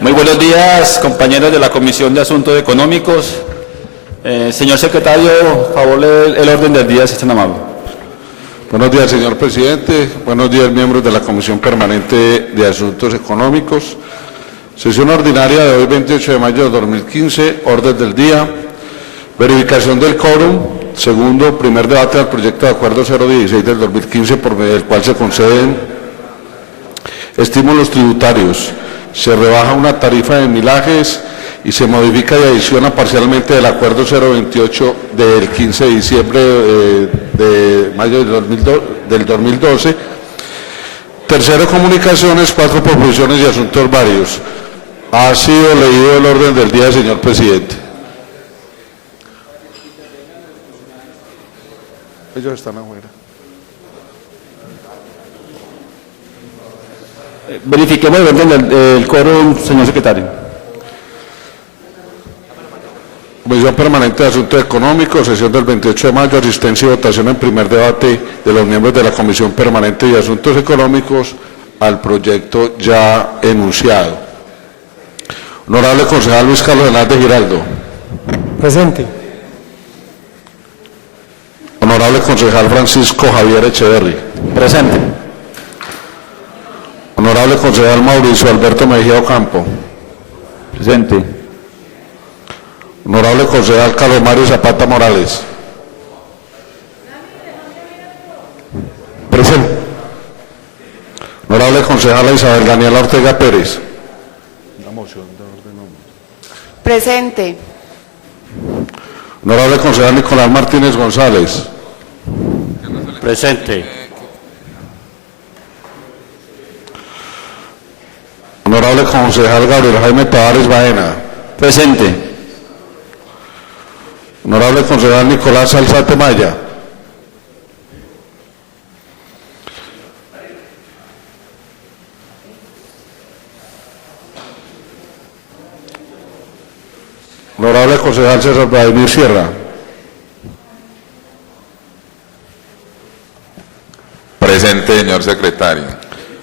Muy buenos días, compañeros de la Comisión de Asuntos Económicos. Señor secretario, por favor, lee el orden del día, si es tan amable. Buenos días, señor presidente. Buenos días, miembros de la Comisión Permanente de Asuntos Económicos. Sesión ordinaria de hoy, 28 de mayo de 2015, orden del día. Verificación del quórum. Segundo, primer debate del proyecto de acuerdo 016 del 2015, por medio del cual se conceden estímulos tributarios. Se rebaja una tarifa de millajes y se modifica y adiciona parcialmente del acuerdo 028 del 15 de diciembre de mayo del 2012. Tercero, comunicaciones. Cuatro, proposiciones y asuntos varios. Ha sido leído el orden del día, señor presidente. Ellos están afuera. Verifiquemos el orden del quórum, señor secretario. Comisión Permanente de Asuntos Económicos, sesión del 28 de mayo, asistencia y votación en primer debate de los miembros de la Comisión Permanente de Asuntos Económicos al proyecto ya enunciado. Honorable concejal Luis Carlos Hernández Giraldo. Presente. Honorable concejal Francisco Javier Echeverri. Presente. Honorable concejal Mauricio Alberto Mejía Ocampo. Presente. Honorable concejal Carlos Mario Zapata Morales. Presente. Honorable concejala Isabel Daniela Ortega Pérez. Presente. Honorable concejal Nicolás Martínez González. Presente. Honorable concejal Gabriel Jaime Tavares Baena. Presente. Honorable concejal Nicolás Alzate Maya. Honorable concejal César Vladimir Sierra. Presente, señor secretario.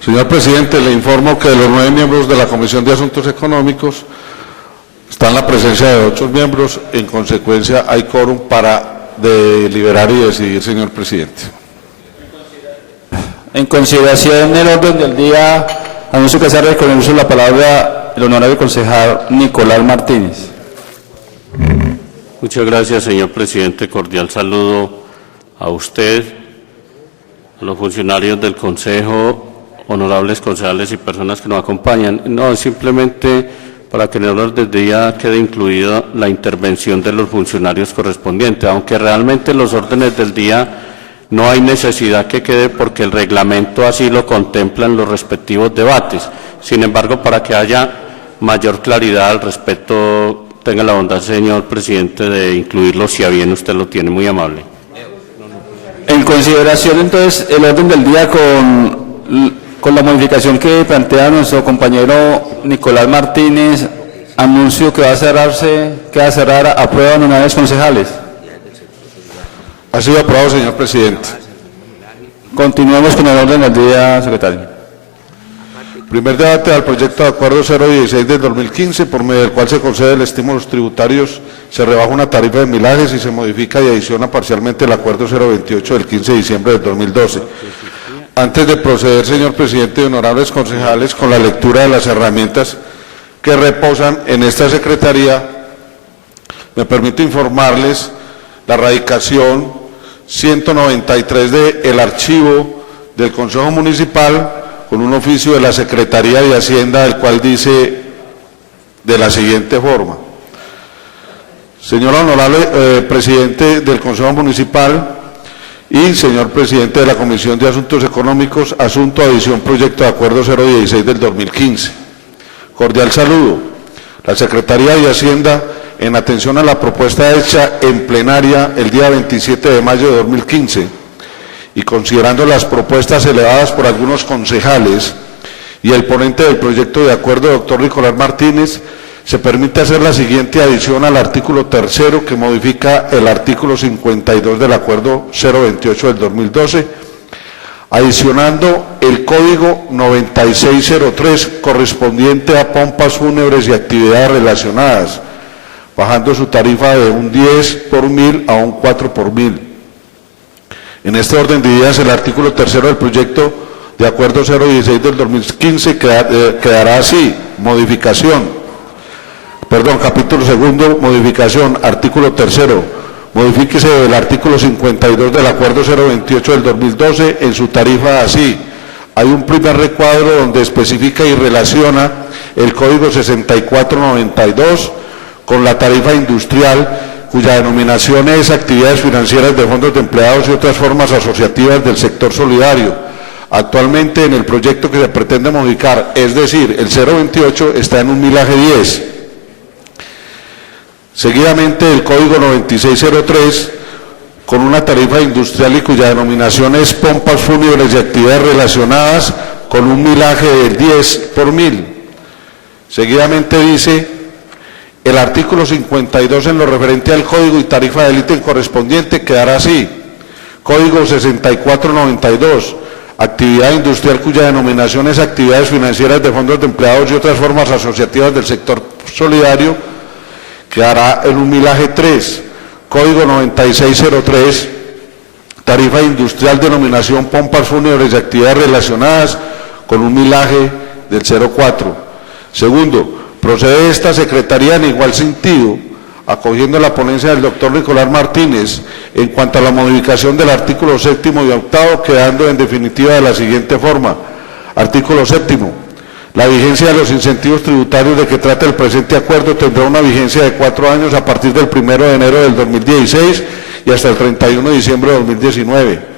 Señor presidente, le informo que de los 9 miembros de la Comisión de Asuntos Económicos está en la presencia de 8 miembros. En consecuencia, hay quórum para deliberar y decidir, señor presidente. En consideración del orden del día, anuncio que se ha con el uso de la palabra el honorable concejal Nicolás Martínez. Muchas gracias, señor presidente. Cordial saludo a usted, a los funcionarios del Consejo, honorables concejales y personas que nos acompañan. No, simplemente para que en el orden del día quede incluida la intervención de los funcionarios correspondientes, aunque realmente en los órdenes del día no hay necesidad que quede porque el reglamento así lo contempla en los respectivos debates. Sin embargo, para que haya mayor claridad al respecto, tenga la bondad, señor presidente, de incluirlo, si a bien usted lo tiene. Muy amable. En consideración, entonces, el orden del día con la modificación que plantea nuestro compañero Nicolás Martínez, anuncio que va a cerrar, aprueban honorables concejales. Ha sido aprobado, señor presidente. Continuemos con el orden del día, secretario. Primer debate del proyecto de acuerdo 016 del 2015, por medio del cual se conceden estímulos tributarios, se rebaja una tarifa de millajes y se modifica y adiciona parcialmente el acuerdo 028 del 15 de diciembre del 2012. Antes de proceder, señor presidente y honorables concejales, con la lectura de las herramientas que reposan en esta secretaría, me permito informarles la radicación 193 del archivo del Consejo Municipal con un oficio de la Secretaría de Hacienda, el cual dice de la siguiente forma: señor honorable presidente del Consejo Municipal y señor presidente de la Comisión de Asuntos Económicos, asunto adición proyecto de acuerdo 016 del 2015. Cordial saludo. La Secretaría de Hacienda, en atención a la propuesta hecha en plenaria el día 27 de mayo de 2015, y considerando las propuestas elevadas por algunos concejales y el ponente del proyecto de acuerdo, doctor Nicolás Martínez, se permite hacer la siguiente adición al artículo 3º, que modifica el artículo 52 del acuerdo 028 del 2012, adicionando el código 9603 correspondiente a pompas fúnebres y actividades relacionadas, bajando su tarifa de un 10 por 1000 a un 4 por 1000. En este orden de ideas, el artículo tercero del proyecto de acuerdo 016 del 2015 quedará así: capítulo segundo, modificación, artículo tercero, modifíquese el artículo 52 del acuerdo 028 del 2012 en su tarifa así: hay un primer recuadro donde especifica y relaciona el código 6492 con la tarifa industrial, cuya denominación es actividades financieras de fondos de empleados y otras formas asociativas del sector solidario. Actualmente en el proyecto que se pretende modificar, es decir, el 028, está en un milaje 10. Seguidamente el código 9603 con una tarifa industrial y cuya denominación es pompas fúnebres y actividades relacionadas con un milaje del 10 por 1000. Seguidamente dice: el artículo 52 en lo referente al código y tarifa del ítem correspondiente quedará así: código 6492, actividad industrial cuya denominación es actividades financieras de fondos de empleados y otras formas asociativas del sector solidario, quedará en un milaje 3. Código 9603, tarifa industrial denominación pompas fúnebres y actividades relacionadas con un milaje del 04. Segundo, procede esta Secretaría en igual sentido, acogiendo la ponencia del doctor Nicolás Martínez en cuanto a la modificación del artículo 7º y 8º, quedando en definitiva de la siguiente forma: artículo 7º. La vigencia de los incentivos tributarios de que trata el presente acuerdo tendrá una vigencia de 4 años a partir del 1 de enero del 2016 y hasta el 31 de diciembre de 2019.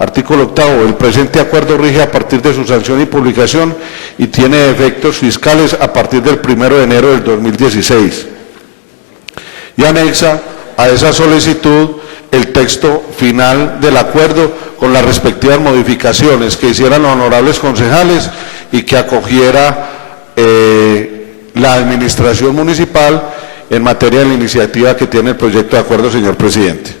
Artículo 8º. El presente acuerdo rige a partir de su sanción y publicación y tiene efectos fiscales a partir del 1 de enero del 2016. Y anexa a esa solicitud el texto final del acuerdo con las respectivas modificaciones que hicieran los honorables concejales y que acogiera la administración municipal en materia de la iniciativa que tiene el proyecto de acuerdo, señor presidente.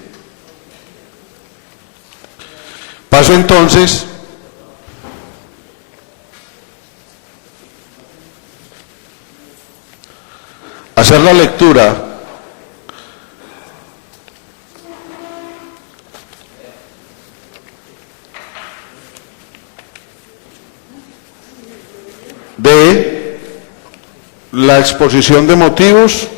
Paso entonces a hacer la lectura de la exposición de motivos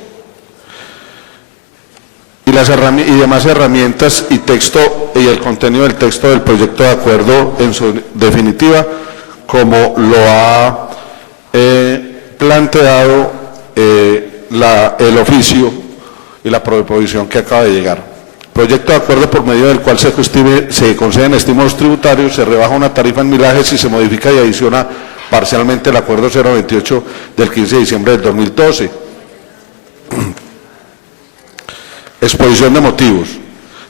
y demás herramientas y texto y el contenido del texto del proyecto de acuerdo en su definitiva, como lo ha planteado el oficio y la proposición que acaba de llegar. Proyecto de acuerdo por medio del cual se conceden estímulos tributarios, se rebaja una tarifa en milajes y se modifica y adiciona parcialmente el acuerdo 028 del 15 de diciembre del 2012. Exposición de motivos.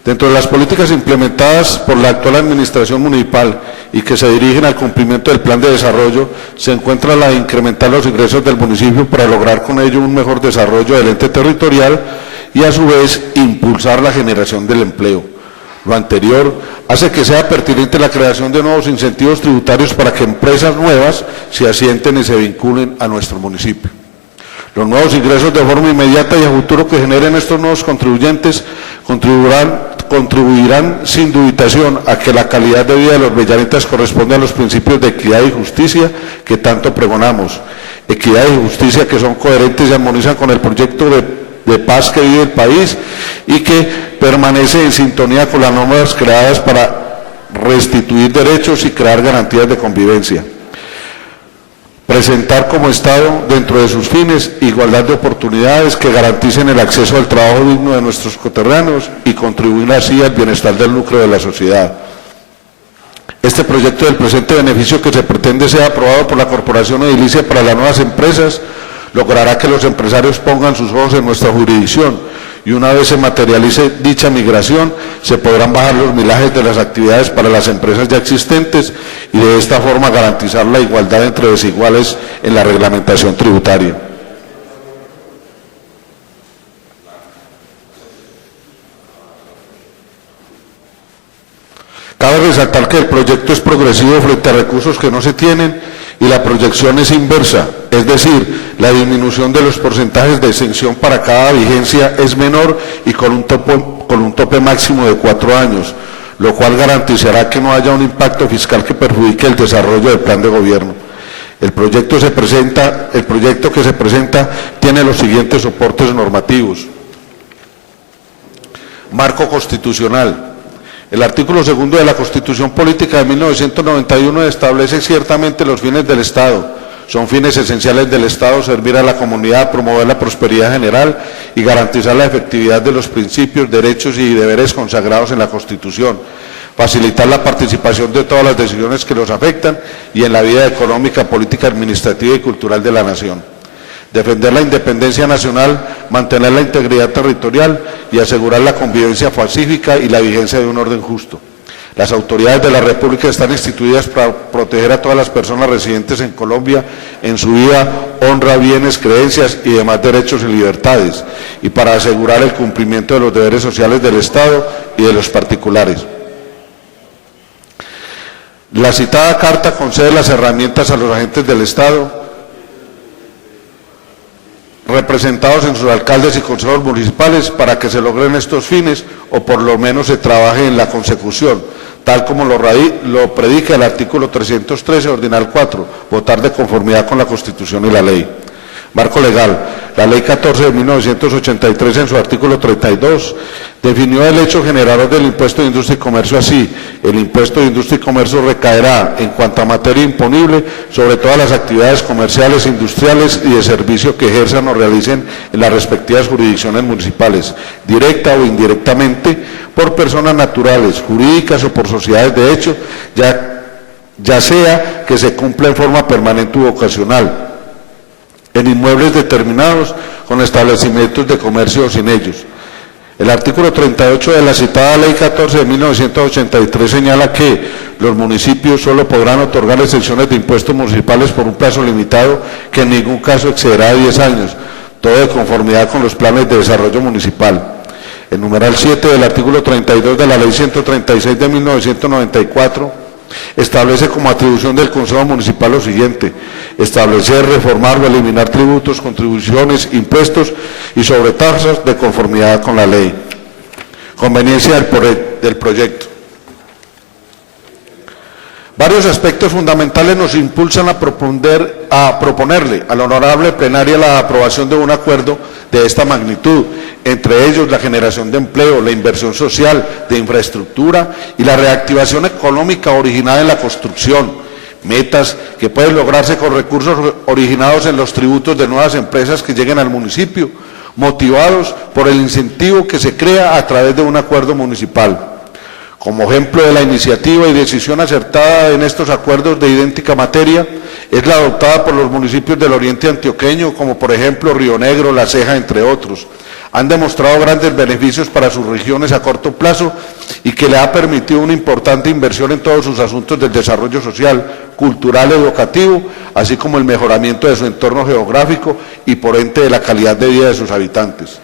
Dentro de las políticas implementadas por la actual administración municipal y que se dirigen al cumplimiento del plan de desarrollo, se encuentra la de incrementar los ingresos del municipio para lograr con ello un mejor desarrollo del ente territorial y a su vez impulsar la generación del empleo. Lo anterior hace que sea pertinente la creación de nuevos incentivos tributarios para que empresas nuevas se asienten y se vinculen a nuestro municipio. Los nuevos ingresos de forma inmediata y a futuro que generen estos nuevos contribuyentes contribuirán sin dubitación a que la calidad de vida de los bellanitas corresponde a los principios de equidad y justicia que tanto pregonamos. Equidad y justicia que son coherentes y armonizan con el proyecto de paz que vive el país y que permanece en sintonía con las normas creadas para restituir derechos y crear garantías de convivencia. Presentar como Estado, dentro de sus fines, igualdad de oportunidades que garanticen el acceso al trabajo digno de nuestros coterráneos y contribuir así al bienestar del lucro de la sociedad. Este proyecto del presente beneficio que se pretende sea aprobado por la Corporación Edilicia para las nuevas empresas logrará que los empresarios pongan sus ojos en nuestra jurisdicción y una vez se materialice dicha migración, se podrán bajar los milajes de las actividades para las empresas ya existentes y de esta forma garantizar la igualdad entre desiguales en la reglamentación tributaria. Cabe resaltar que el proyecto es progresivo frente a recursos que no se tienen y la proyección es inversa, es decir, la disminución de los porcentajes de exención para cada vigencia es menor y con un tope máximo de 4 años, lo cual garantizará que no haya un impacto fiscal que perjudique el desarrollo del plan de gobierno. El proyecto que se presenta tiene los siguientes soportes normativos. Marco constitucional. El artículo 2 de la Constitución Política de 1991 establece ciertamente los fines del Estado. Son fines esenciales del Estado servir a la comunidad, promover la prosperidad general y garantizar la efectividad de los principios, derechos y deberes consagrados en la Constitución, facilitar la participación de todas las decisiones que los afectan y en la vida económica, política, administrativa y cultural de la nación. Defender la independencia nacional, mantener la integridad territorial y asegurar la convivencia pacífica y la vigencia de un orden justo. Las autoridades de la República están instituidas para proteger a todas las personas residentes en Colombia en su vida, honra, bienes, creencias y demás derechos y libertades, y para asegurar el cumplimiento de los deberes sociales del Estado y de los particulares. La citada Carta concede las herramientas a los agentes del Estado, representados en sus alcaldes y consejos municipales, para que se logren estos fines o por lo menos se trabaje en la consecución, tal como lo predica el artículo 313, ordinal 4, votar de conformidad con la Constitución y la ley. Marco legal. La Ley 14 de 1983 en su artículo 32 definió el hecho generador del impuesto de industria y comercio así: el impuesto de industria y comercio recaerá en cuanto a materia imponible sobre todas las actividades comerciales, industriales y de servicio que ejerzan o realicen en las respectivas jurisdicciones municipales, directa o indirectamente, por personas naturales, jurídicas o por sociedades de hecho, ya sea que se cumpla en forma permanente u ocasional, en inmuebles determinados con establecimientos de comercio o sin ellos. El artículo 38 de la citada Ley 14 de 1983 señala que los municipios solo podrán otorgar exenciones de impuestos municipales por un plazo limitado que en ningún caso excederá 10 años, todo de conformidad con los planes de desarrollo municipal. El numeral 7 del artículo 32 de la Ley 136 de 1994 establece como atribución del Consejo Municipal lo siguiente: establecer, reformar o eliminar tributos, contribuciones, impuestos y sobretasas de conformidad con la ley. Conveniencia del proyecto. Varios aspectos fundamentales nos impulsan a proponerle a la honorable plenaria la aprobación de un acuerdo de esta magnitud, entre ellos la generación de empleo, la inversión social, de infraestructura y la reactivación económica originada en la construcción, metas que pueden lograrse con recursos originados en los tributos de nuevas empresas que lleguen al municipio, motivados por el incentivo que se crea a través de un acuerdo municipal. Como ejemplo de la iniciativa y decisión acertada en estos acuerdos de idéntica materia, es la adoptada por los municipios del oriente antioqueño, como por ejemplo Río Negro, La Ceja, entre otros. Han demostrado grandes beneficios para sus regiones a corto plazo y que le ha permitido una importante inversión en todos sus asuntos del desarrollo social, cultural, educativo, así como el mejoramiento de su entorno geográfico y por ende de la calidad de vida de sus habitantes.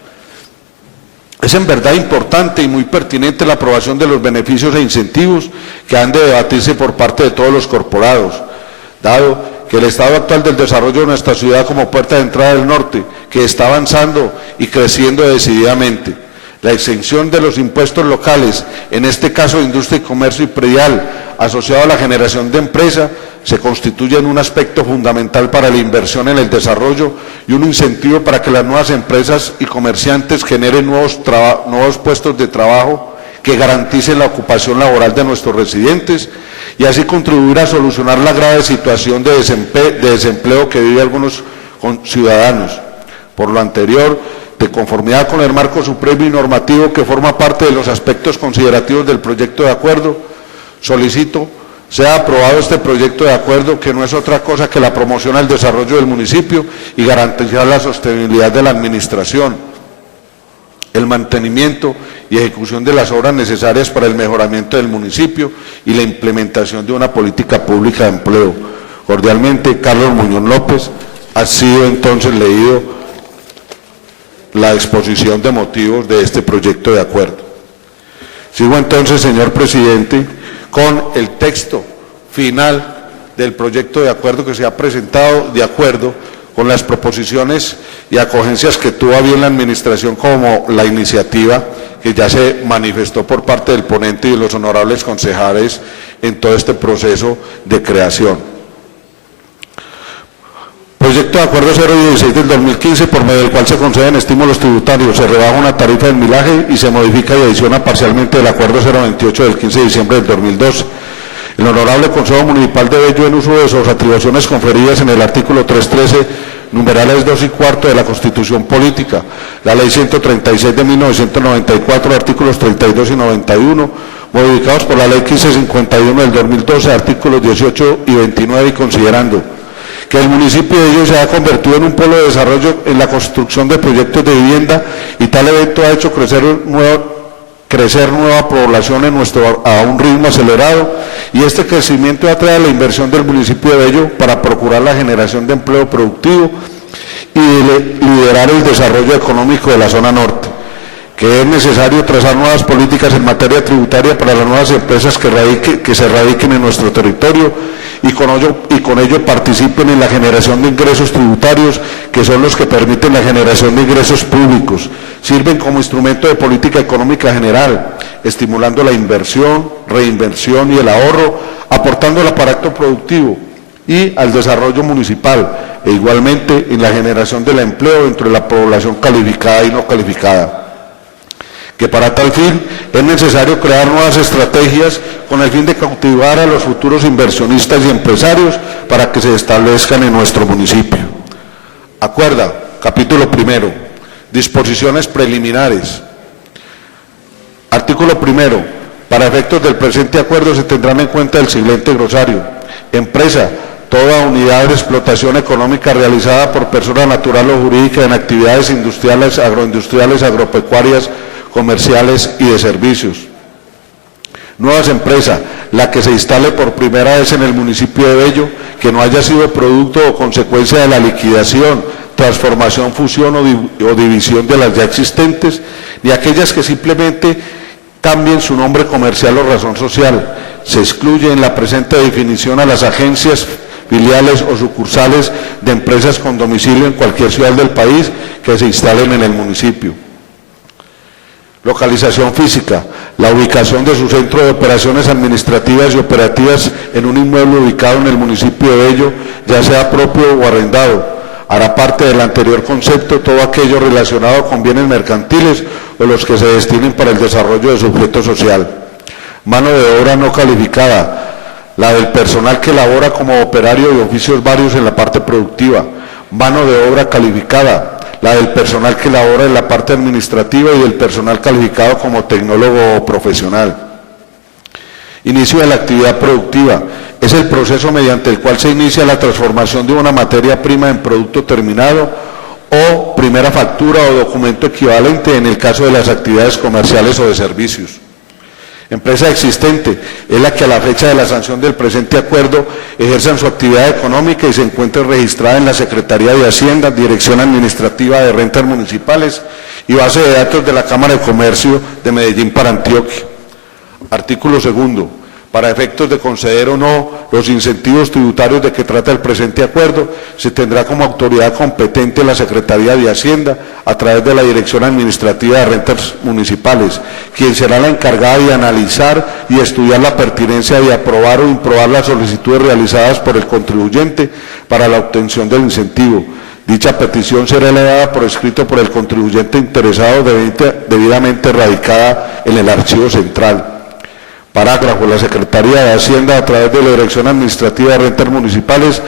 Es en verdad importante y muy pertinente la aprobación de los beneficios e incentivos que han de debatirse por parte de todos los corporados, dado que el estado actual del desarrollo de nuestra ciudad como puerta de entrada del norte, que está avanzando y creciendo decididamente. La exención de los impuestos locales, en este caso de industria y comercio y predial, asociado a la generación de empresa, se constituye en un aspecto fundamental para la inversión en el desarrollo y un incentivo para que las nuevas empresas y comerciantes generen nuevos puestos de trabajo que garanticen la ocupación laboral de nuestros residentes y así contribuir a solucionar la grave situación de desempleo que viven algunos ciudadanos. Por lo anterior, de conformidad con el marco supremo y normativo que forma parte de los aspectos considerativos del proyecto de acuerdo, solicito sea aprobado este proyecto de acuerdo, que no es otra cosa que la promoción al desarrollo del municipio y garantizar la sostenibilidad de la administración, el mantenimiento y ejecución de las obras necesarias para el mejoramiento del municipio y la implementación de una política pública de empleo. Cordialmente, Carlos Muñoz López. Ha sido entonces leído la exposición de motivos de este proyecto de acuerdo. Sigo entonces, señor presidente, con el texto final del proyecto de acuerdo que se ha presentado, de acuerdo con las proposiciones y acogencias que tuvo a bien la Administración, como la iniciativa que ya se manifestó por parte del ponente y de los honorables concejales en todo este proceso de creación. Proyecto de acuerdo 016 del 2015, por medio del cual se conceden estímulos tributarios, se rebaja una tarifa del millaje y se modifica y adiciona parcialmente el acuerdo 028 del 15 de diciembre del 2012. El Honorable Consejo Municipal de Bello, en uso de sus atribuciones conferidas en el artículo 313, numerales 2 y cuarto de la Constitución Política, la Ley 136 de 1994, artículos 32 y 91, modificados por la Ley 1551 del 2012, artículos 18 y 29, y considerando que el municipio de Bello se ha convertido en un polo de desarrollo en la construcción de proyectos de vivienda, y tal evento ha hecho crecer nueva población a un ritmo acelerado, y este crecimiento atrae la inversión del municipio de Bello para procurar la generación de empleo productivo y liderar el desarrollo económico de la zona norte, que es necesario trazar nuevas políticas en materia tributaria para las nuevas empresas que se radiquen en nuestro territorio y con ello participen en la generación de ingresos tributarios, que son los que permiten la generación de ingresos públicos, sirven como instrumento de política económica general, estimulando la inversión, reinversión y el ahorro, aportando al aparato productivo y al desarrollo municipal, e igualmente en la generación del empleo dentro de la población calificada y no calificada. Que para tal fin es necesario crear nuevas estrategias con el fin de cautivar a los futuros inversionistas y empresarios para que se establezcan en nuestro municipio. Acuerda, capítulo primero, disposiciones preliminares. Artículo primero, para efectos del presente acuerdo se tendrán en cuenta el siguiente glosario: empresa, toda unidad de explotación económica realizada por persona natural o jurídica en actividades industriales, agroindustriales, agropecuarias, comerciales y de servicios. Nuevas empresas, la que se instale por primera vez en el municipio de Bello, que no haya sido producto o consecuencia de la liquidación, transformación, fusión o división de las ya existentes, ni aquellas que simplemente cambien su nombre comercial o razón social. Se excluye en la presente definición a las agencias, filiales o sucursales de empresas con domicilio en cualquier ciudad del país que se instalen en el municipio. Localización física, la ubicación de su centro de operaciones administrativas y operativas en un inmueble ubicado en el municipio de Bello, ya sea propio o arrendado. Hará parte del anterior concepto todo aquello relacionado con bienes mercantiles o los que se destinen para el desarrollo de su objeto social. Mano de obra no calificada, la del personal que labora como operario de oficios varios en la parte productiva. Mano de obra calificada, la del personal que labora en la parte administrativa y del personal calificado como tecnólogo o profesional. Inicio de la actividad productiva. Es el proceso mediante el cual se inicia la transformación de una materia prima en producto terminado o primera factura o documento equivalente en el caso de las actividades comerciales o de servicios. Empresa existente es la que a la fecha de la sanción del presente acuerdo ejerzan su actividad económica y se encuentre registrada en la Secretaría de Hacienda, Dirección Administrativa de Rentas Municipales y base de datos de la Cámara de Comercio de Medellín para Antioquia. Artículo segundo. Para efectos de conceder o no los incentivos tributarios de que trata el presente acuerdo, se tendrá como autoridad competente la Secretaría de Hacienda a través de la Dirección Administrativa de Rentas Municipales, quien será la encargada de analizar y estudiar la pertinencia de aprobar o improbar las solicitudes realizadas por el contribuyente para la obtención del incentivo. Dicha petición será elevada por escrito por el contribuyente interesado debidamente radicada en el archivo central. Parágrafo. La Secretaría de Hacienda, a través de la Dirección Administrativa de Rentas Municipales,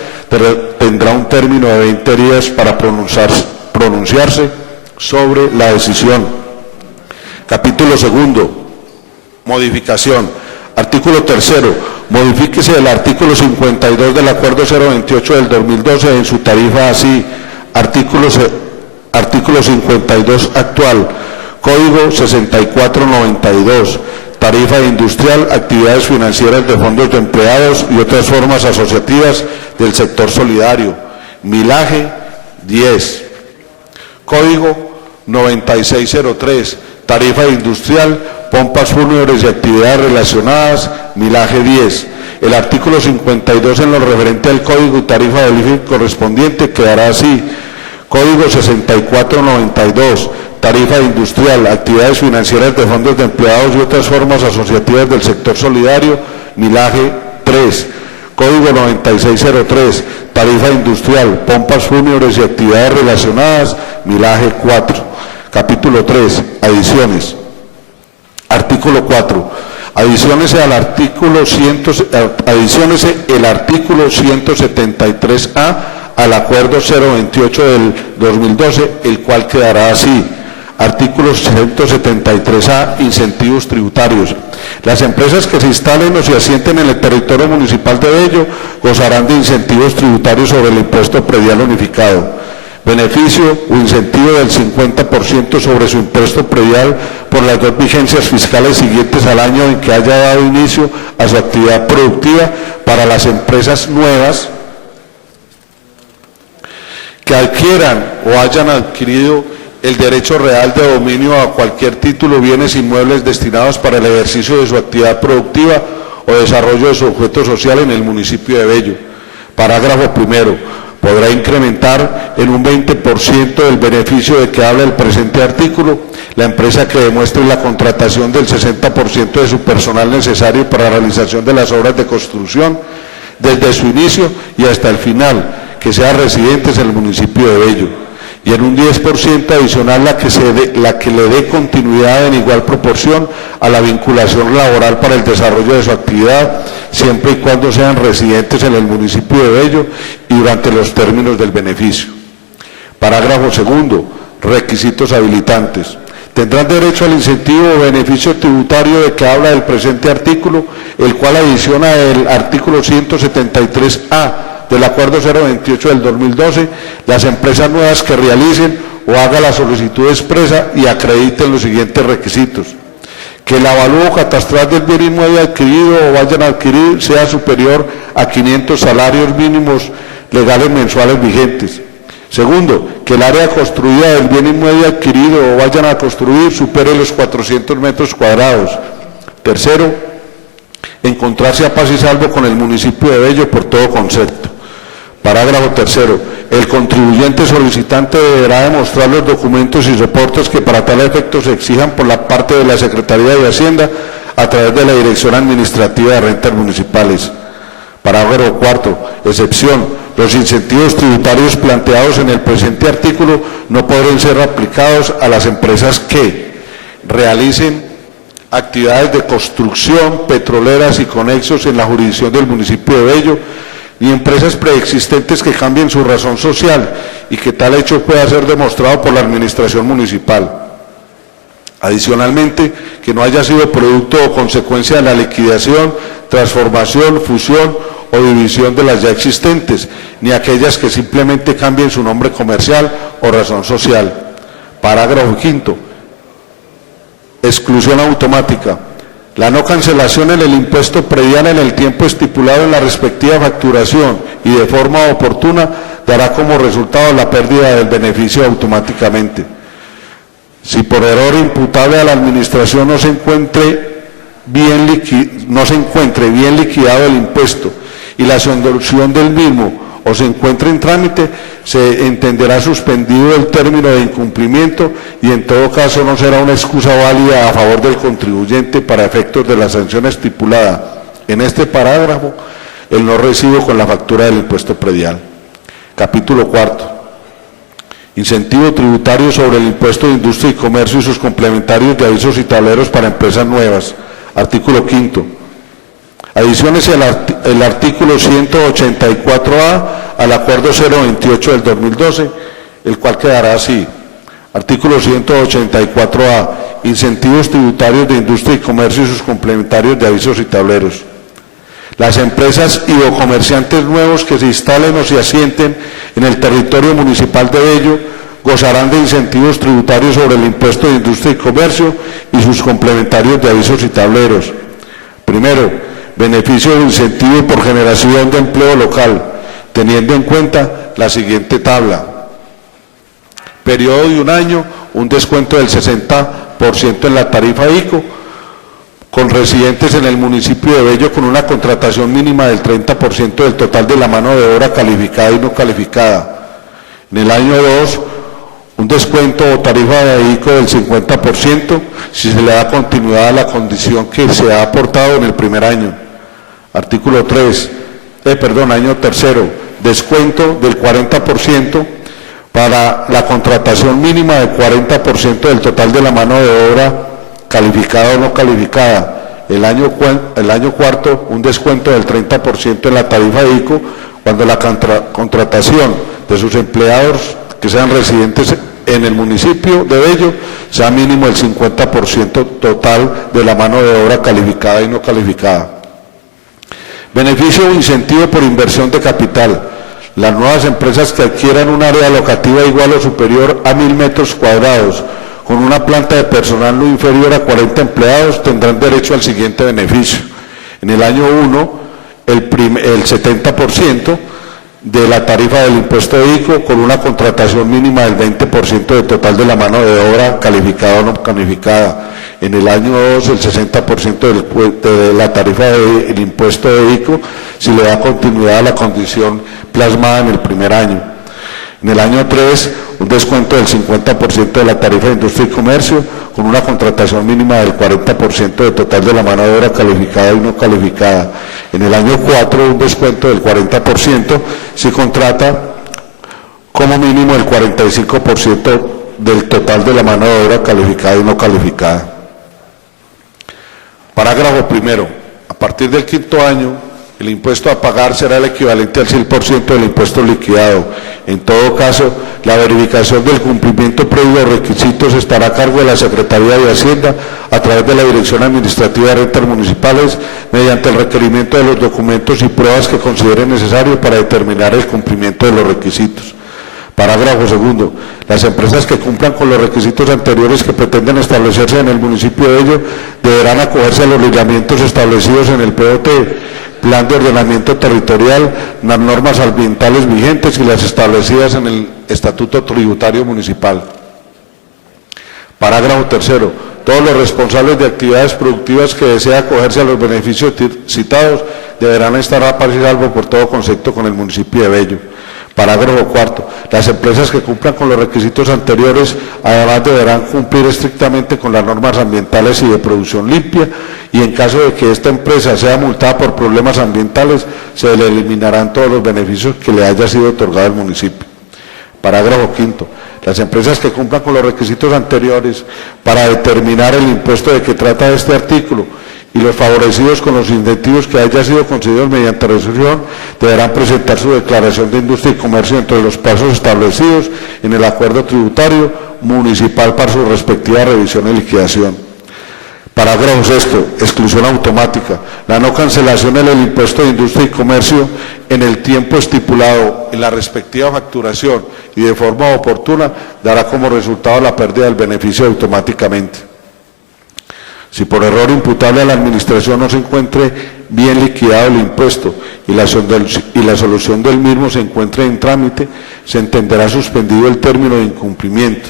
tendrá un término de 20 días para pronunciarse sobre la decisión. Capítulo segundo. Modificación. Artículo tercero. Modifíquese el artículo 52 del Acuerdo 028 del 2012 en su tarifa así. Artículo 52 actual. Código 6492. Tarifa industrial, actividades financieras de fondos de empleados y otras formas asociativas del sector solidario. Millaje 10. Código 9603. tarifa industrial, pompas fúnebres y actividades relacionadas, milaje 10. El artículo 52 en lo referente al código y tarifa del IFE correspondiente quedará así. Código 6492, tarifa industrial, actividades financieras de fondos de empleados y otras formas asociativas del sector solidario, milaje 3. Código 9603, tarifa industrial, pompas fúnebres y actividades relacionadas, milaje 4. Capítulo 3, adiciones. Artículo 4. Adiciónese el artículo 173A al acuerdo 028 del 2012, el cual quedará así. Artículo 173A, incentivos tributarios. Las empresas que se instalen o se asienten en el territorio municipal de Bello gozarán de incentivos tributarios sobre el impuesto predial unificado. Beneficio o incentivo del 50% sobre su impuesto predial por las 2 vigencias fiscales siguientes al año en que haya dado inicio a su actividad productiva para las empresas nuevas que adquieran o hayan adquirido el derecho real de dominio a cualquier título, bienes inmuebles destinados para el ejercicio de su actividad productiva o desarrollo de su objeto social en el municipio de Bello. Parágrafo primero. Podrá incrementar en un 20% del beneficio de que habla el presente artículo la empresa que demuestre la contratación del 60% de su personal necesario para la realización de las obras de construcción desde su inicio y hasta el final, que sea residentes en el municipio de Bello, y en un 10% adicional la que le dé continuidad en igual proporción a la vinculación laboral para el desarrollo de su actividad, siempre y cuando sean residentes en el municipio de Bello y durante los términos del beneficio. Parágrafo segundo. Requisitos habilitantes. Tendrán derecho al incentivo o beneficio tributario de que habla el presente artículo, el cual adiciona el artículo 173A del Acuerdo 028 del 2012, las empresas nuevas que realicen o hagan la solicitud expresa y acrediten los siguientes requisitos: que el avalúo catastral del bien inmueble adquirido o vayan a adquirir sea superior a 500 salarios mínimos legales mensuales vigentes. Segundo, que el área construida del bien inmueble adquirido o vayan a construir supere los 400 metros cuadrados. Tercero, encontrarse a paz y salvo con el municipio de Bello por todo concepto. Parágrafo tercero. El contribuyente solicitante deberá demostrar los documentos y soportes que para tal efecto se exijan por la parte de la Secretaría de Hacienda a través de la Dirección Administrativa de Rentas Municipales. Parágrafo cuarto. Excepción. Los incentivos tributarios planteados en el presente artículo no podrán ser aplicados a las empresas que realicen actividades de construcción, petroleras y conexos en la jurisdicción del municipio de Bello, ni empresas preexistentes que cambien su razón social y que tal hecho pueda ser demostrado por la administración municipal. Adicionalmente, que no haya sido producto o consecuencia de la liquidación, transformación, fusión o división de las ya existentes, ni aquellas que simplemente cambien su nombre comercial o razón social. Parágrafo quinto. Exclusión automática. La no cancelación en el impuesto predial en el tiempo estipulado en la respectiva facturación y de forma oportuna dará como resultado la pérdida del beneficio automáticamente. Si por error imputable a la administración no se encuentre bien liquidado el impuesto y la solución del mismo o se encuentre en trámite, se entenderá suspendido el término de incumplimiento y en todo caso no será una excusa válida a favor del contribuyente para efectos de la sanción estipulada en este parágrafo el no recibo con la factura del impuesto predial. Capítulo cuarto. Incentivo tributario sobre el impuesto de industria y comercio y sus complementarios de avisos y tableros para empresas nuevas. Artículo quinto. Adiciones el artículo 184A al Acuerdo 028 del 2012, el cual quedará así. Artículo 184A. Incentivos tributarios de industria y comercio y sus complementarios de avisos y tableros. Las empresas y o comerciantes nuevos que se instalen o se asienten en el territorio municipal de Bello gozarán de incentivos tributarios sobre el impuesto de industria y comercio y sus complementarios de avisos y tableros. Primero, beneficio de incentivo por generación de empleo local, teniendo en cuenta la siguiente tabla. Periodo de un año, un descuento del 60% en la tarifa ICO, con residentes en el municipio de Bello con una contratación mínima del 30% del total de la mano de obra calificada y no calificada. En el año 2, un descuento o tarifa de ICO del 50% si se le da continuidad a la condición que se ha aportado en el primer año. Artículo 3, año tercero, descuento del 40% para la contratación mínima del 40% del total de la mano de obra calificada o no calificada. El año cuarto, un descuento del 30% en la tarifa de ICO cuando la contratación de sus empleados que sean residentes en el municipio de Bello sea mínimo el 50% total de la mano de obra calificada y no calificada. Beneficio o incentivo por inversión de capital. Las nuevas empresas que adquieran un área locativa igual o superior a 1.000 metros cuadrados con una planta de personal no inferior a 40 empleados tendrán derecho al siguiente beneficio. En el año 1, el 70% de la tarifa del impuesto de ICO con una contratación mínima del 20% del total de la mano de obra calificada o no calificada. En el año 2, el 60% de la tarifa del impuesto de ICO si le da continuidad a la condición plasmada en el primer año. En el año 3, un descuento del 50% de la tarifa de industria y comercio con una contratación mínima del 40% del total de la mano de obra calificada y no calificada. En el año 4, un descuento del 40% si contrata como mínimo el 45% del total de la mano de obra calificada y no calificada. Parágrafo primero. A partir del quinto año, el impuesto a pagar será el equivalente al 100% del impuesto liquidado. En todo caso, la verificación del cumplimiento previo a requisitos estará a cargo de la Secretaría de Hacienda a través de la Dirección Administrativa de Rentas Municipales mediante el requerimiento de los documentos y pruebas que considere necesario para determinar el cumplimiento de los requisitos. Parágrafo segundo. Las empresas que cumplan con los requisitos anteriores que pretenden establecerse en el municipio de Bello deberán acogerse a los lineamientos establecidos en el POT, Plan de Ordenamiento Territorial, las normas ambientales vigentes y las establecidas en el Estatuto Tributario Municipal. Parágrafo tercero. Todos los responsables de actividades productivas que deseen acogerse a los beneficios citados deberán estar a par y salvo por todo concepto con el municipio de Bello. Parágrafo cuarto. Las empresas que cumplan con los requisitos anteriores además deberán cumplir estrictamente con las normas ambientales y de producción limpia y en caso de que esta empresa sea multada por problemas ambientales se le eliminarán todos los beneficios que le haya sido otorgado al municipio. Parágrafo quinto. Las empresas que cumplan con los requisitos anteriores para determinar el impuesto de que trata este artículo y los favorecidos con los incentivos que haya sido concedidos mediante resolución deberán presentar su declaración de industria y comercio dentro de los plazos establecidos en el acuerdo tributario municipal para su respectiva revisión y liquidación. Parágrafo sexto. Exclusión automática. La no cancelación del impuesto de industria y comercio en el tiempo estipulado en la respectiva facturación y de forma oportuna dará como resultado la pérdida del beneficio automáticamente. Si por error imputable a la administración no se encuentre bien liquidado el impuesto y la solución del mismo se encuentre en trámite, se entenderá suspendido el término de incumplimiento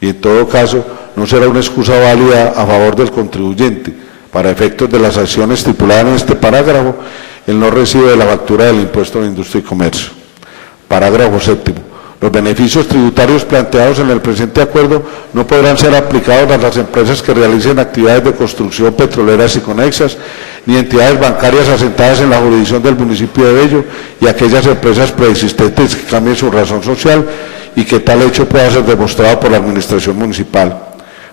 y en todo caso no será una excusa válida a favor del contribuyente. Para efectos de las acciones estipuladas en este parágrafo, el no recibo de la factura del impuesto de industria y comercio. Parágrafo séptimo. Los beneficios tributarios planteados en el presente acuerdo no podrán ser aplicados a las empresas que realicen actividades de construcción petroleras y conexas, ni entidades bancarias asentadas en la jurisdicción del municipio de Bello y aquellas empresas preexistentes que cambien su razón social y que tal hecho pueda ser demostrado por la administración municipal.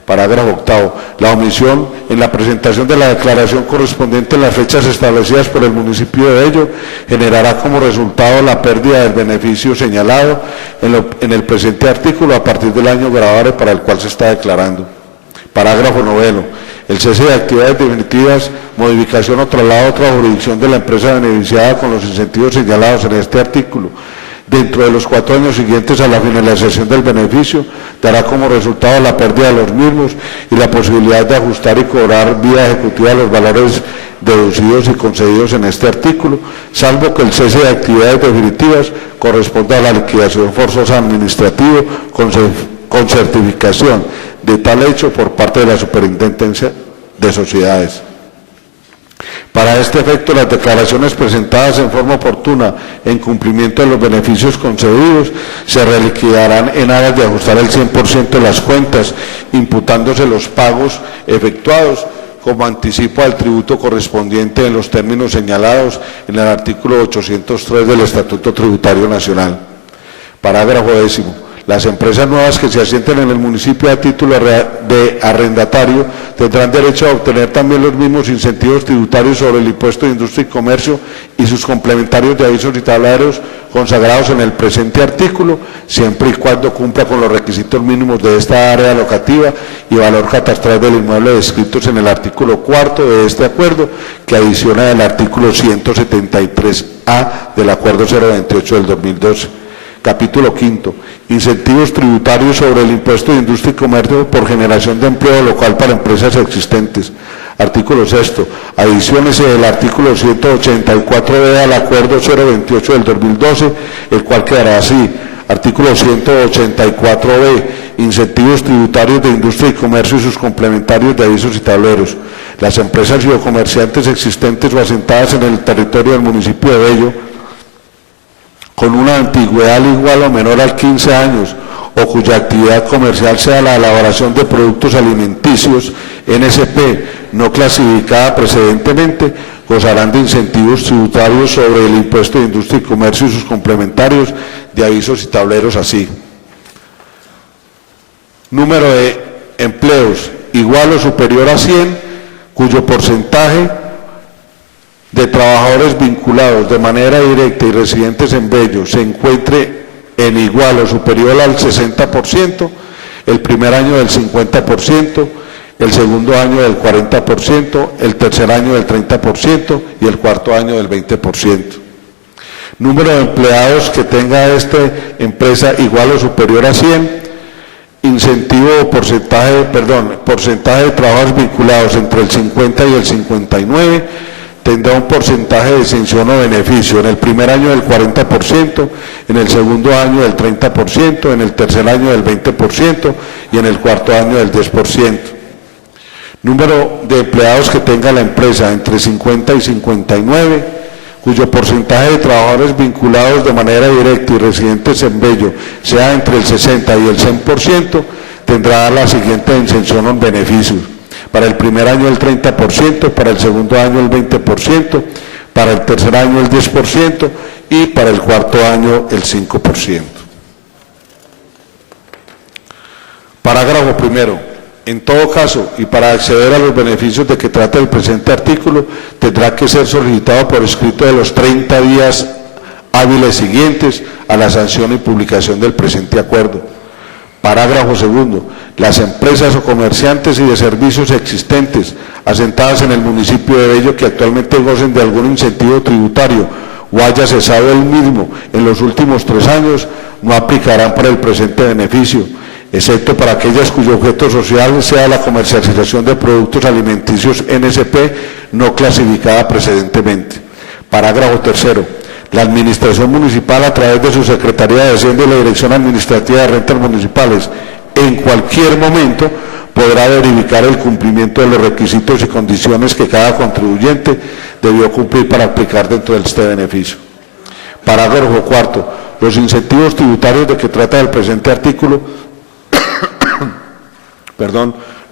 Parágrafo octavo. La omisión en la presentación de la declaración correspondiente en las fechas establecidas por el municipio de Bello generará como resultado la pérdida del beneficio señalado en el presente artículo a partir del año grabable para el cual se está declarando. Parágrafo noveno. El cese de actividades definitivas, modificación o traslado a otra jurisdicción de la empresa beneficiada con los incentivos señalados en este artículo dentro de los 4 años siguientes a la finalización del beneficio, dará como resultado la pérdida de los mismos y la posibilidad de ajustar y cobrar vía ejecutiva los valores deducidos y concedidos en este artículo, salvo que el cese de actividades definitivas corresponda a la liquidación forzosa administrativa con certificación de tal hecho por parte de la Superintendencia de Sociedades. Para este efecto, las declaraciones presentadas en forma oportuna en cumplimiento de los beneficios concedidos se reliquidarán en aras de ajustar el 100% de las cuentas, imputándose los pagos efectuados como anticipo al tributo correspondiente en los términos señalados en el artículo 803 del Estatuto Tributario Nacional. Parágrafo 10. Las empresas nuevas que se asienten en el municipio a título de arrendatario tendrán derecho a obtener también los mismos incentivos tributarios sobre el impuesto de industria y comercio y sus complementarios de avisos y tableros consagrados en el presente artículo, siempre y cuando cumpla con los requisitos mínimos de esta área locativa y valor catastral del inmueble descritos en el artículo 4 de este acuerdo, que adiciona el artículo 173A del Acuerdo 028 del 2012. Capítulo 5. Incentivos tributarios sobre el impuesto de industria y comercio por generación de empleo local para empresas existentes. Artículo 6. Adiciones del artículo 184b al Acuerdo 028 del 2012, el cual quedará así. Artículo 184b. Incentivos tributarios de industria y comercio y sus complementarios de avisos y tableros. Las empresas y o comerciantes existentes o asentadas en el territorio del municipio de Bello, con una antigüedad igual o menor a 15 años, o cuya actividad comercial sea la elaboración de productos alimenticios, NSP, no clasificada precedentemente, gozarán de incentivos tributarios sobre el impuesto de industria y comercio y sus complementarios de avisos y tableros así. Número de empleos igual o superior a 100, cuyo porcentaje de trabajadores vinculados de manera directa y residentes en Bello se encuentre en igual o superior al 60%, el primer año del 50%, el segundo año del 40%, el tercer año del 30% y el cuarto año del 20%. Número de empleados que tenga esta empresa igual o superior a 100, incentivo o porcentaje de trabajadores vinculados entre el 50 y el 59, tendrá un porcentaje de exención o beneficio, en el primer año del 40%, en el segundo año del 30%, en el tercer año del 20% y en el cuarto año del 10%. Número de empleados que tenga la empresa entre 50 y 59, cuyo porcentaje de trabajadores vinculados de manera directa y residentes en Bello sea entre el 60 y el 100%, tendrá la siguiente exención o beneficio. Para el primer año el 30%, para el segundo año el 20%, para el tercer año el 10% y para el cuarto año el 5%. Parágrafo primero. En todo caso, y para acceder a los beneficios de que trata el presente artículo, tendrá que ser solicitado por escrito de los 30 días hábiles siguientes a la sanción y publicación del presente acuerdo. Parágrafo segundo. Las empresas o comerciantes y de servicios existentes asentadas en el municipio de Bello que actualmente gocen de algún incentivo tributario o haya cesado el mismo en los últimos 3 años, no aplicarán para el presente beneficio, excepto para aquellas cuyo objeto social sea la comercialización de productos alimenticios NSP no clasificada precedentemente. Parágrafo tercero. La Administración Municipal, a través de su Secretaría de Hacienda y la Dirección Administrativa de Rentas Municipales, en cualquier momento podrá verificar el cumplimiento de los requisitos y condiciones que cada contribuyente debió cumplir para aplicar dentro de este beneficio. Parágrafo cuarto. Los incentivos tributarios de que trata el presente artículo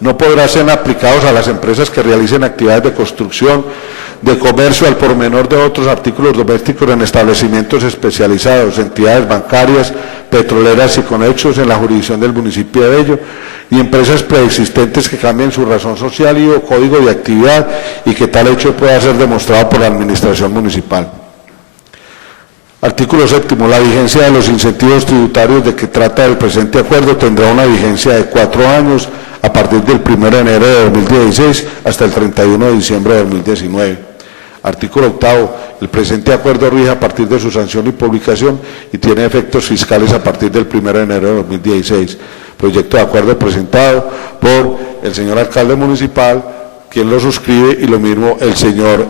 no podrán ser aplicados a las empresas que realicen actividades de construcción, de comercio al por menor de otros artículos domésticos en establecimientos especializados, entidades bancarias, petroleras y conexos en la jurisdicción del municipio de Bello, y empresas preexistentes que cambien su razón social y o código de actividad y que tal hecho pueda ser demostrado por la Administración Municipal. Artículo séptimo. La vigencia de los incentivos tributarios de que trata el presente acuerdo tendrá una vigencia de 4 años a partir del 1 de enero de 2016 hasta el 31 de diciembre de 2019. Artículo octavo. El presente acuerdo rige a partir de su sanción y publicación y tiene efectos fiscales a partir del 1 de enero de 2016. Proyecto de acuerdo presentado por el señor alcalde municipal, quien lo suscribe, y lo mismo el señor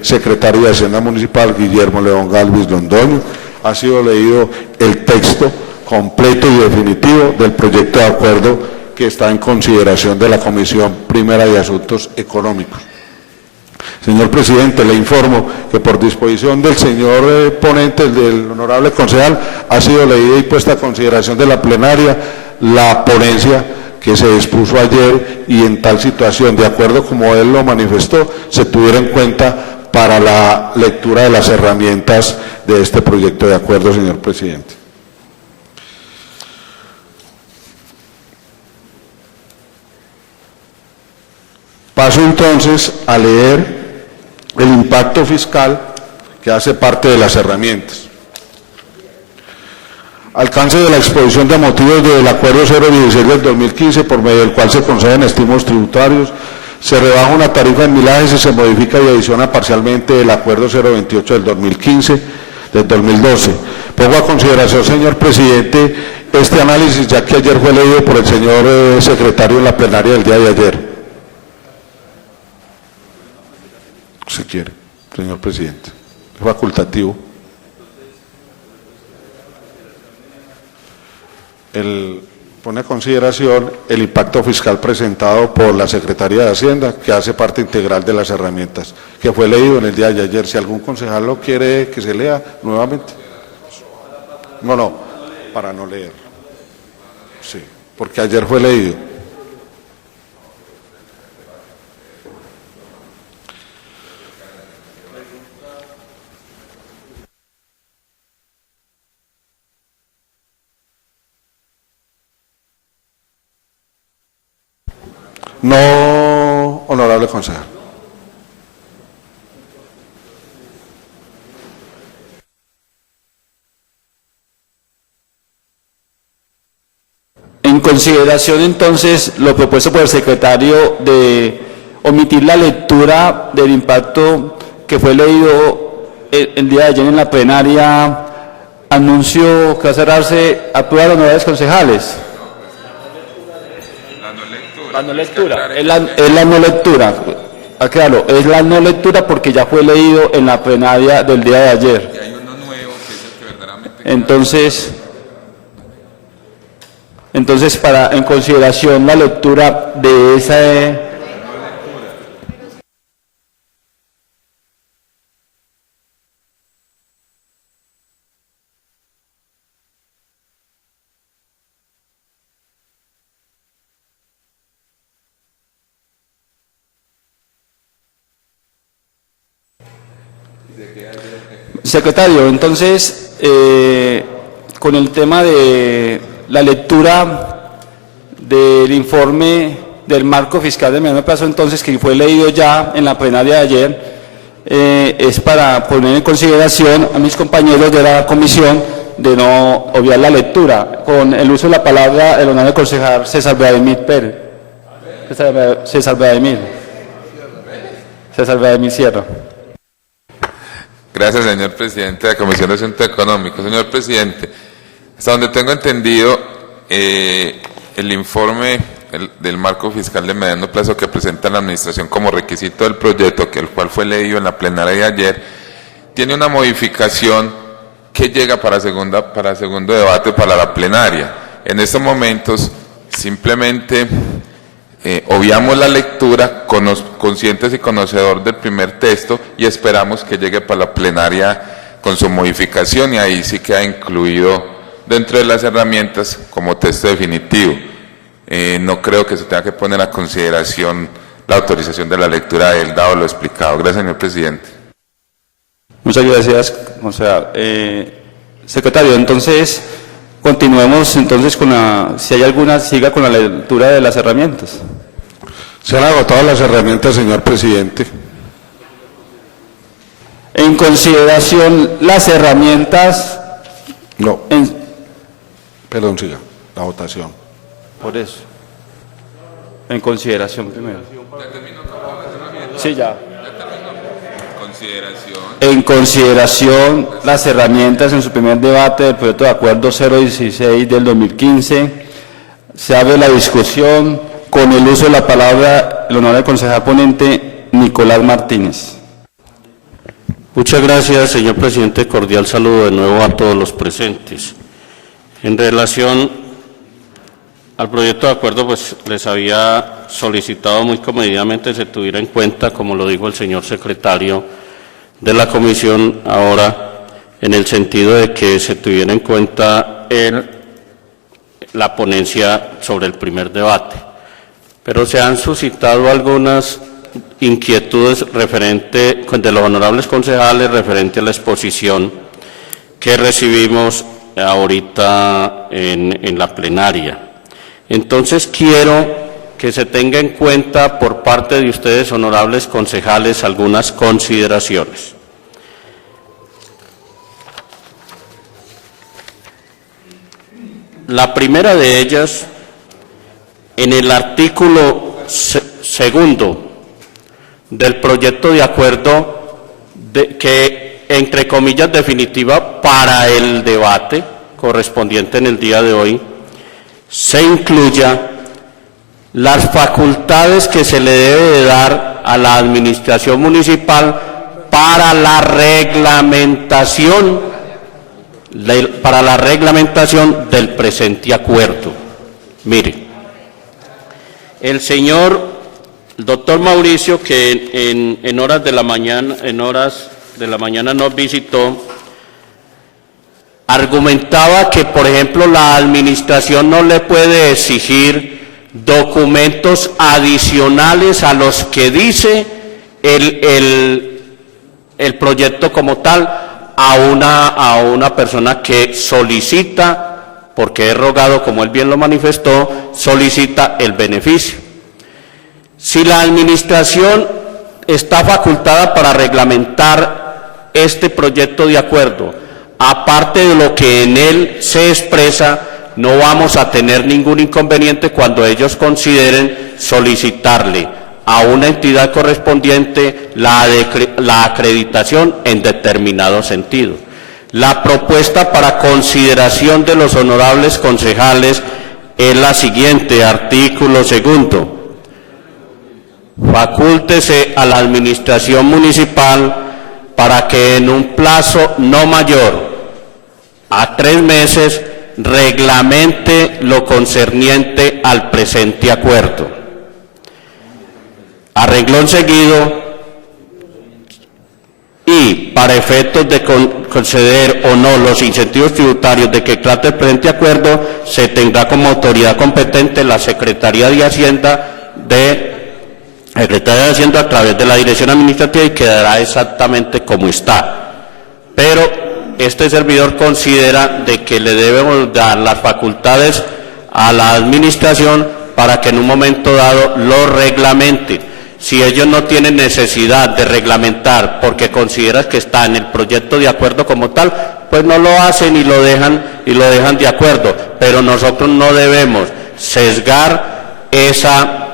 secretario de Hacienda Municipal, Guillermo León Galvis Londoño. Ha sido leído el texto completo y definitivo del proyecto de acuerdo que está en consideración de la Comisión Primera de Asuntos Económicos. Señor presidente, le informo que por disposición del señor ponente, del honorable concejal, ha sido leída y puesta a consideración de la plenaria la ponencia que se dispuso ayer y en tal situación, de acuerdo como él lo manifestó, se tuviera en cuenta para la lectura de las herramientas de este proyecto de acuerdo, señor presidente. Paso entonces a leer el impacto fiscal que hace parte de las herramientas. Alcance de la exposición de motivos del Acuerdo 016 del 2015, por medio del cual se conceden estímulos tributarios, se rebaja una tarifa en millajes y se modifica y adiciona parcialmente el Acuerdo 028 del 2015, del 2012. Pongo a consideración, señor presidente, este análisis, ya que ayer fue leído por el señor secretario en la plenaria del día de ayer. Si quiere, señor presidente, es facultativo. Pone a consideración el impacto fiscal presentado por la Secretaría de Hacienda, que hace parte integral de las herramientas, que fue leído en el día de ayer. Si algún concejal lo quiere que se lea nuevamente. No, para no leer. Sí, porque ayer fue leído. No, honorable concejal. En consideración entonces lo propuesto por el secretario de omitir la lectura del impacto que fue leído el día de ayer en la plenaria, anuncio que va a cerrarse a todos los honorables concejales. La no lectura, es la no lectura, claro, es la no lectura porque ya fue leído en la plenaria del día de ayer. Y hay uno nuevo que es el que verdaderamente... Entonces en consideración la lectura de esa... Secretario, entonces, con el tema de la lectura del informe del marco fiscal de mediano plazo, entonces, que fue leído ya en la plenaria de ayer, es para poner en consideración a mis compañeros de la comisión de no obviar la lectura. Con el uso de la palabra, el honorable concejal César Vladimir Pérez. César Vladimir Sierra. Gracias, señor presidente de la Comisión de Asuntos Económicos. Señor presidente, hasta donde tengo entendido, el informe del marco fiscal de mediano plazo que presenta la Administración como requisito del proyecto, el cual fue leído en la plenaria de ayer, tiene una modificación que llega para segundo debate para la plenaria. En estos momentos, simplemente obviamos la lectura, conscientes y conocedor del primer texto, y esperamos que llegue para la plenaria con su modificación, y ahí sí queda incluido dentro de las herramientas como texto definitivo. No creo que se tenga que poner a consideración la autorización de la lectura de él, dado lo explicado. Gracias, señor presidente. Muchas gracias, concejal. Secretario, entonces, continuemos entonces con si hay alguna, siga con la lectura de las herramientas. Se han agotado las herramientas, señor presidente. En consideración las herramientas... No. Perdón, siga, la votación. Por eso. En consideración primero. Sí, ya. En consideración las herramientas en su primer debate del proyecto de acuerdo 016 del 2015, se abre la discusión con el uso de la palabra el honorable concejal ponente Nicolás Martínez. Muchas gracias, señor presidente. Cordial saludo de nuevo a todos los presentes. En relación Al proyecto de acuerdo, pues les había solicitado muy comedidamente se tuviera en cuenta, como lo dijo el señor secretario de la comisión ahora, en el sentido de que se tuviera en cuenta la ponencia sobre el primer debate. Pero se han suscitado algunas inquietudes de los honorables concejales referente a la exposición que recibimos ahorita en la plenaria. Entonces quiero que se tenga en cuenta por parte de ustedes, honorables concejales, algunas consideraciones. La primera de ellas, en el artículo segundo del proyecto de acuerdo que, entre comillas, definitiva para el debate correspondiente en el día de hoy, se incluya las facultades que se le debe de dar a la administración municipal para la reglamentación del presente acuerdo. Mire, el doctor Mauricio, que en horas de la mañana nos visitó, argumentaba que, por ejemplo, la administración no le puede exigir documentos adicionales a los que dice el proyecto como tal a una persona que solicita, porque es rogado, como él bien lo manifestó, solicita el beneficio. Si la administración está facultada para reglamentar este proyecto de acuerdo, aparte de lo que en él se expresa, no vamos a tener ningún inconveniente cuando ellos consideren solicitarle a una entidad correspondiente la acreditación en determinado sentido. La propuesta para consideración de los honorables concejales es la siguiente: artículo segundo. Facúltese a la administración municipal para que en un plazo no mayor a 3 meses reglamente lo concerniente al presente acuerdo. A renglón seguido, y para efectos de conceder o no los incentivos tributarios de que trate el presente acuerdo, se tendrá como autoridad competente la Secretaría de Hacienda a través de la Dirección Administrativa, y quedará exactamente como está. Pero este servidor considera de que le debemos dar las facultades a la administración para que en un momento dado lo reglamente. Si ellos no tienen necesidad de reglamentar porque consideran que está en el proyecto de acuerdo como tal, pues no lo hacen y lo dejan de acuerdo. Pero nosotros no debemos sesgar esa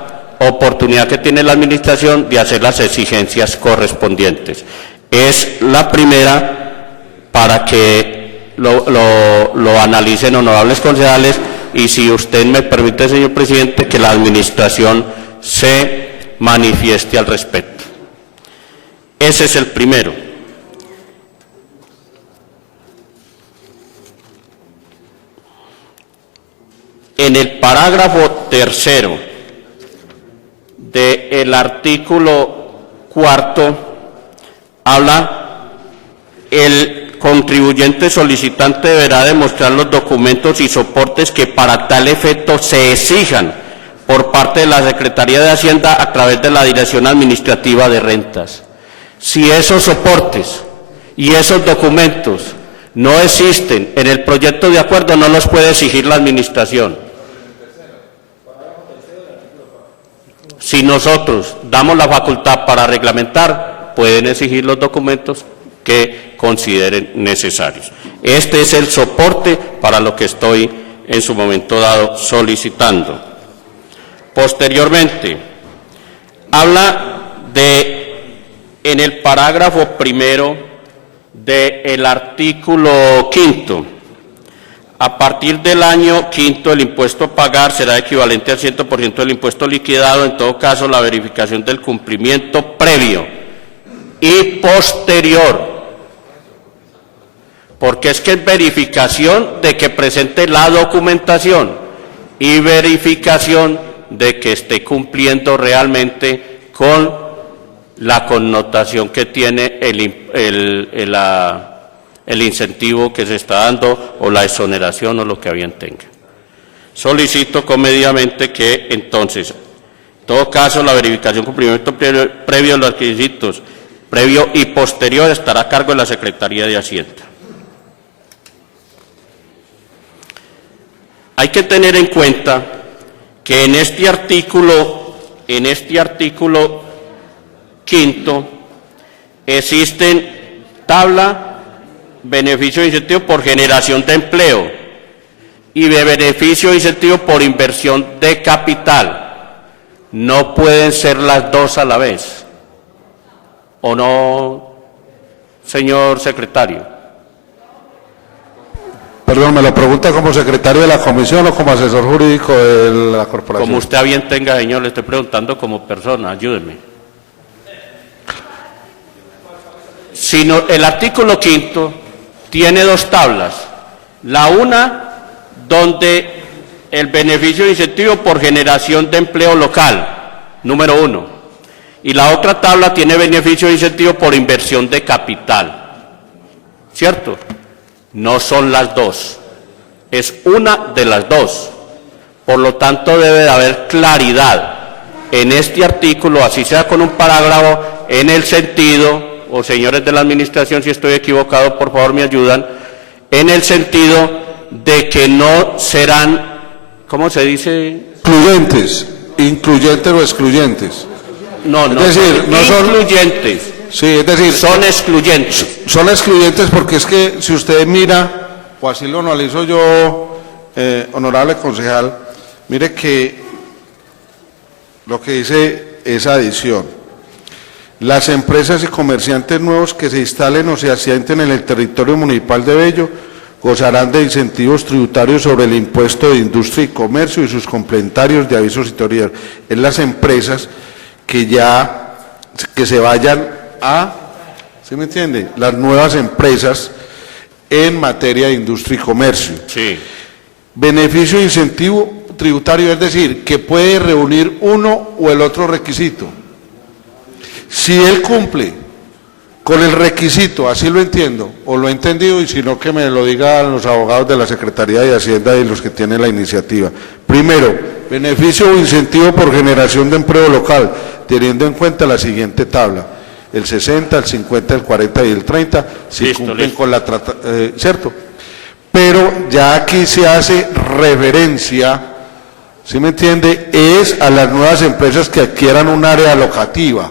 oportunidad que tiene la administración de hacer las exigencias correspondientes. Es la primera, para que lo analicen, honorables concejales, y si usted me permite, señor presidente, que la administración se manifieste al respecto. Ese es el primero. En el parágrafo tercero del artículo cuarto habla: el contribuyente solicitante deberá demostrar los documentos y soportes que para tal efecto se exijan por parte de la Secretaría de Hacienda a través de la Dirección Administrativa de Rentas. Si esos soportes y esos documentos no existen en el proyecto de acuerdo, no los puede exigir la administración. Si nosotros damos la facultad para reglamentar, pueden exigir los documentos que consideren necesarios. Este es el soporte para lo que estoy en su momento dado solicitando. Posteriormente, habla en el parágrafo primero del artículo quinto: a partir del año quinto, el impuesto a pagar será equivalente al 100% del impuesto liquidado, en todo caso la verificación del cumplimiento previo y posterior, porque es que es verificación de que presente la documentación, y verificación de que esté cumpliendo realmente con la connotación que tiene el incentivo que se está dando o la exoneración o lo que bien tenga. Solicito comedidamente que entonces, en todo caso, la verificación cumplimiento previo de los requisitos, previo y posterior, estará a cargo de la Secretaría de Hacienda. Hay que tener en cuenta que en este artículo quinto existen tabla, beneficio e incentivo por generación de empleo y de beneficio e incentivo por inversión de capital. No pueden ser las dos a la vez. ¿O no, señor secretario? Perdón, ¿me lo pregunta como secretario de la comisión o como asesor jurídico de la corporación? Como usted a bien tenga, señor, le estoy preguntando como persona, ayúdeme. Sino el artículo quinto tiene dos tablas. La una, donde el beneficio e incentivo por generación de empleo local, número 1. Y la otra tabla tiene beneficio e incentivo por inversión de capital. ¿Cierto? No son las dos. Es una de las dos. Por lo tanto, debe de haber claridad en este artículo, así sea con un parágrafo, en el sentido, o señores de la administración, si estoy equivocado, por favor me ayudan, en el sentido de que no serán, ¿cómo se dice? Incluyentes o excluyentes. No, Es decir, no son incluyentes. Sí, es decir, Son excluyentes. son excluyentes porque es que si usted mira, o así lo analizo yo, honorable concejal, mire que lo que dice esa adición: las empresas y comerciantes nuevos que se instalen o se asienten en el territorio municipal de Bello gozarán de incentivos tributarios sobre el impuesto de industria y comercio y sus complementarios de avisos y teorías. Es las empresas que se vayan a, ¿sí me entiende?, las nuevas empresas en materia de industria y comercio. Sí. Beneficio e incentivo tributario, es decir, que puede reunir uno o el otro requisito. Si él cumple con el requisito, así lo entiendo, o lo he entendido, y si no que me lo digan los abogados de la Secretaría de Hacienda y los que tienen la iniciativa. Primero, beneficio o incentivo por generación de empleo local, teniendo en cuenta la siguiente tabla: el 60, el 50, el 40 y el 30, si Listo, cumplen listo. con la ¿cierto? Pero ya aquí se hace referencia, ¿sí me entiende?, es a las nuevas empresas que adquieran un área locativa,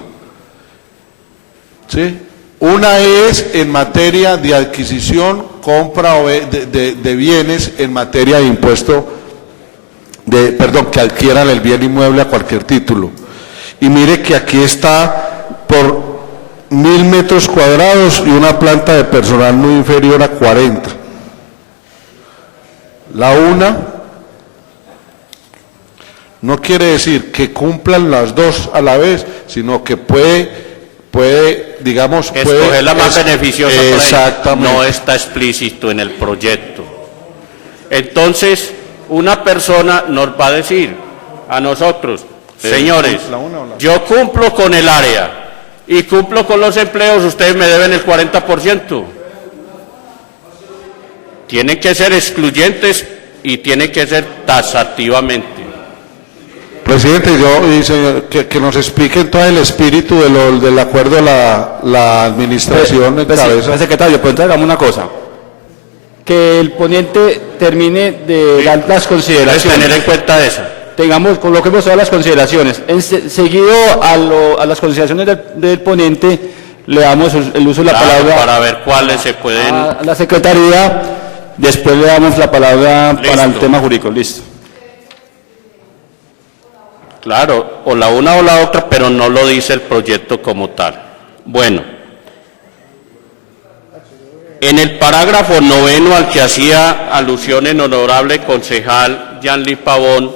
¿sí? Una es en materia de adquisición, compra de bienes en materia de impuesto, que adquieran el bien inmueble a cualquier título. Y mire que aquí está por 1.000 metros cuadrados y una planta de personal no inferior a 40. La una no quiere decir que cumplan las dos a la vez, sino que puede, digamos, Escoger la más beneficiosa para ellos. Exactamente. No está explícito en el proyecto. Entonces, una persona nos va a decir a nosotros, señores, yo cumplo con el área y cumplo con los empleos, ustedes me deben el 40%. Tienen que ser excluyentes y tienen que ser taxativamente. Presidente, señor, que nos expliquen todo el espíritu del acuerdo de la administración en cabeza. Secretario, pues entonces hagamos una cosa. Que el ponente termine de dar las Debes consideraciones. tener en cuenta eso. Coloquemos todas las consideraciones. Seguido a las consideraciones del ponente, le damos el uso de la Claro, palabra para ver cuáles se pueden... a la Secretaría, después le damos la palabra para el Listo. tema jurídico. Listo. Claro, o la una o la otra, pero no lo dice el proyecto como tal. Bueno, en el parágrafo 9 al que hacía alusión el honorable concejal Yanli Pavón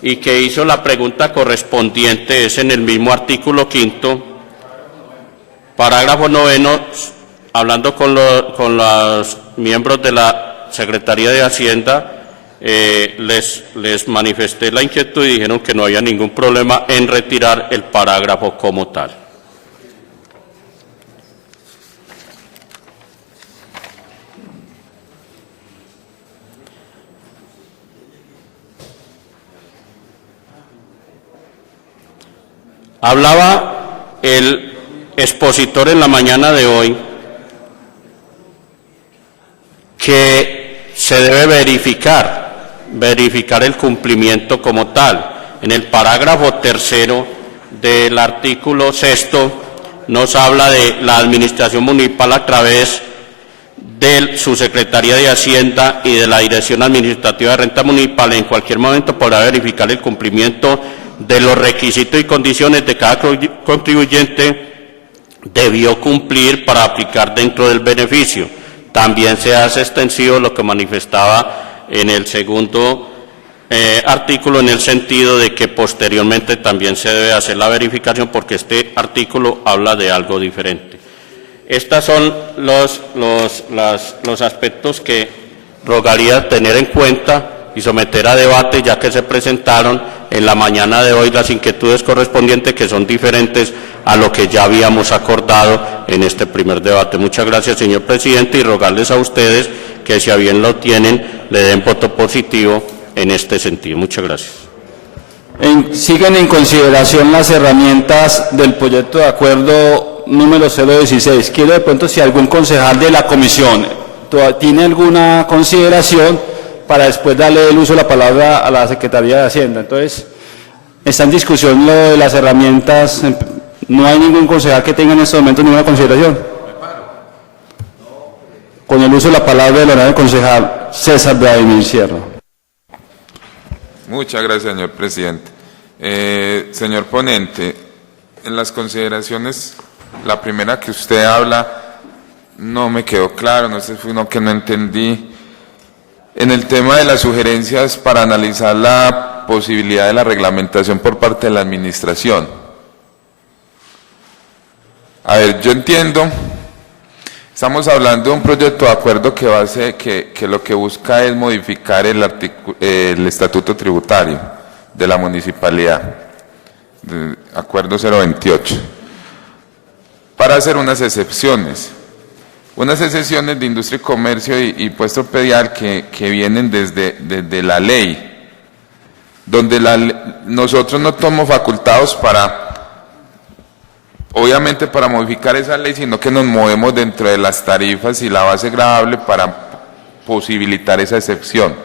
y que hizo la pregunta correspondiente, es en el mismo artículo 5, parágrafo 9, hablando con los miembros de la Secretaría de Hacienda, les manifesté la inquietud y dijeron que no había ningún problema en retirar el parágrafo como tal. Hablaba el expositor en la mañana de hoy que se debe verificar el cumplimiento como tal. En el parágrafo tercero del artículo 6º nos habla de la administración municipal a través de su Secretaría de Hacienda y de la Dirección Administrativa de Renta Municipal. En cualquier momento podrá verificar el cumplimiento de los requisitos y condiciones de cada contribuyente debió cumplir para aplicar dentro del beneficio. También se hace extensivo lo que manifestaba en el segundo artículo, en el sentido de que posteriormente también se debe hacer la verificación, porque este artículo habla de algo diferente. Estos son los aspectos que rogaría tener en cuenta y someter a debate, ya que se presentaron en la mañana de hoy las inquietudes correspondientes, que son diferentes a lo que ya habíamos acordado en este primer debate. Muchas gracias, señor presidente, y rogarles a ustedes que, si a bien lo tienen, le den voto positivo en este sentido. Muchas gracias. Siguen en consideración las herramientas del proyecto de acuerdo número 016. Quiero de pronto, si algún concejal de la comisión tiene alguna consideración, para después darle el uso de la palabra a la Secretaría de Hacienda. Entonces, está en discusión lo de las herramientas. No hay ningún concejal que tenga en estos momentos ninguna consideración. Con el uso de la palabra del honorable concejal César Vladimir Sierra. Muchas gracias, señor presidente. Señor ponente, en las consideraciones, la primera que usted habla, no me quedó claro, no sé, fue uno que no entendí. En el tema de las sugerencias para analizar la posibilidad de la reglamentación por parte de la administración. A ver, yo entiendo, estamos hablando de un proyecto de acuerdo que lo que busca es modificar el estatuto tributario de la municipalidad, de acuerdo 028, para hacer unas excepciones de industria y comercio y puesto predial que vienen desde la ley, donde nosotros no tomamos facultados obviamente para modificar esa ley, sino que nos movemos dentro de las tarifas y la base gravable para posibilitar esa excepción.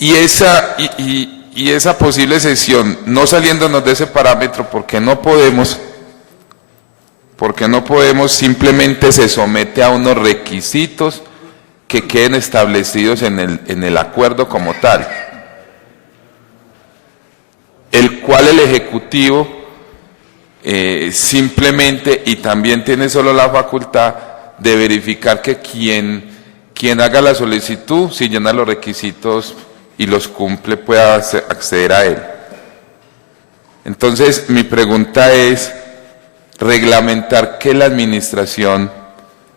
Y esa posible excepción, no saliéndonos de ese parámetro, porque no podemos, simplemente se somete a unos requisitos que queden establecidos en el acuerdo como tal, el cual el Ejecutivo simplemente, y también tiene solo la facultad de verificar que quien haga la solicitud, si llena los requisitos y los cumple, pueda acceder a él. Entonces, mi pregunta es, reglamentar que la administración,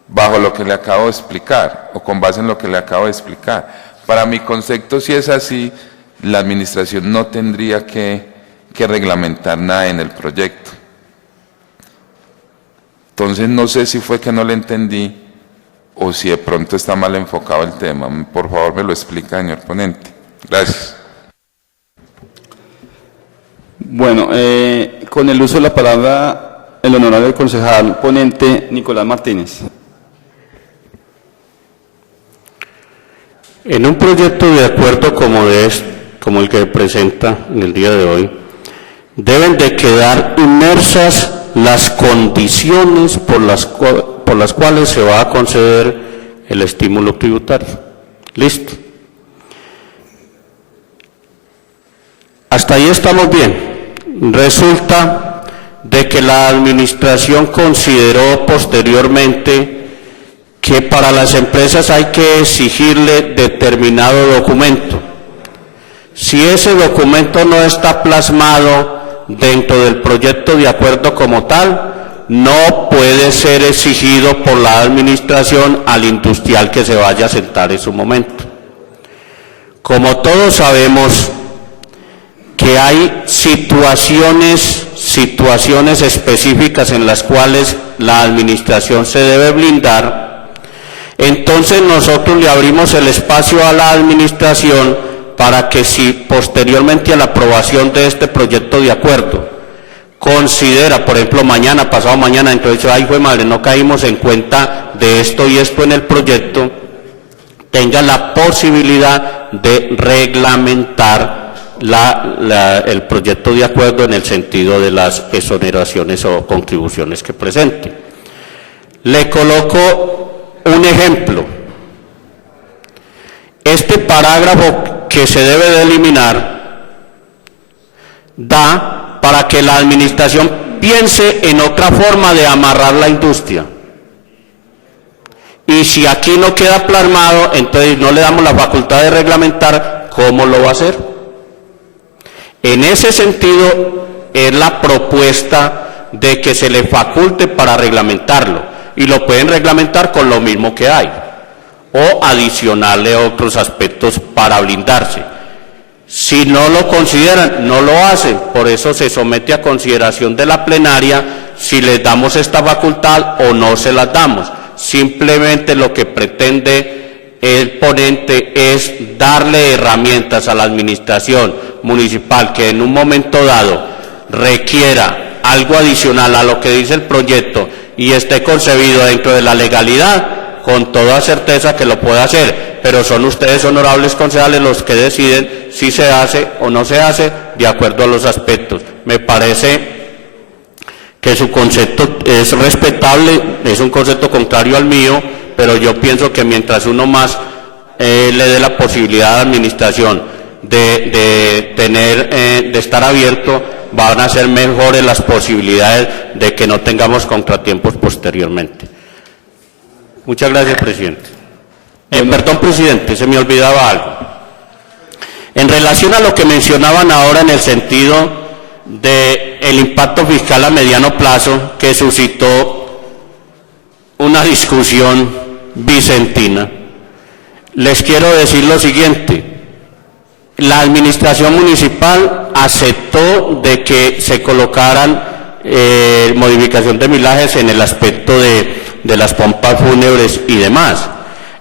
bajo lo que le acabo de explicar, o con base en lo que le acabo de explicar. Para mi concepto, si es así, la administración no tendría que reglamentar nada en el proyecto. Entonces, no sé si fue que no le entendí, o si de pronto está mal enfocado el tema. Por favor, me lo explica, señor ponente. Gracias. Bueno, con el uso de la palabra, el honorable concejal ponente Nicolás Martínez. En un proyecto de acuerdo como el que presenta en el día de hoy, deben de quedar inmersas las condiciones por las cuales se va a conceder el estímulo tributario. Listo. Hasta ahí estamos bien. Resulta de que la administración consideró posteriormente que para las empresas hay que exigirle determinado documento. Si ese documento no está plasmado dentro del proyecto de acuerdo como tal, no puede ser exigido por la administración al industrial que se vaya a sentar en su momento. Como todos sabemos que hay situaciones específicas en las cuales la administración se debe blindar, entonces nosotros le abrimos el espacio a la administración para que si posteriormente a la aprobación de este proyecto de acuerdo considera, por ejemplo, mañana, pasado mañana, entonces, ay, fue madre, no caímos en cuenta de esto y esto en el proyecto, tenga la posibilidad de reglamentar el proyecto de acuerdo en el sentido de las exoneraciones o contribuciones que presente. Le coloco un ejemplo. Este parágrafo que se debe de eliminar da para que la administración piense en otra forma de amarrar la industria. Y si aquí no queda plasmado, entonces no le damos la facultad de reglamentar cómo lo va a hacer. En ese sentido es la propuesta de que se le faculte para reglamentarlo, y lo pueden reglamentar con lo mismo que hay, o adicionarle otros aspectos para blindarse. Si no lo consideran, no lo hacen, por eso se somete a consideración de la plenaria si les damos esta facultad o no se las damos. Simplemente lo que pretende el ponente es darle herramientas a la administración municipal que en un momento dado requiera algo adicional a lo que dice el proyecto y esté concebido dentro de la legalidad, con toda certeza que lo puede hacer, pero son ustedes, honorables concejales, los que deciden si se hace o no se hace de acuerdo a los aspectos. Me parece que su concepto es respetable, es un concepto contrario al mío, pero yo pienso que mientras uno más le dé la posibilidad a la administración de estar abierto, van a ser mejores las posibilidades de que no tengamos contratiempos posteriormente. Muchas gracias, presidente. Perdón, presidente, se me olvidaba algo. En relación a lo que mencionaban ahora en el sentido del impacto fiscal a mediano plazo, que suscitó una discusión vicentina, les quiero decir lo siguiente. La administración municipal aceptó de que se colocaran modificación de millajes en el aspecto de las pompas fúnebres y demás.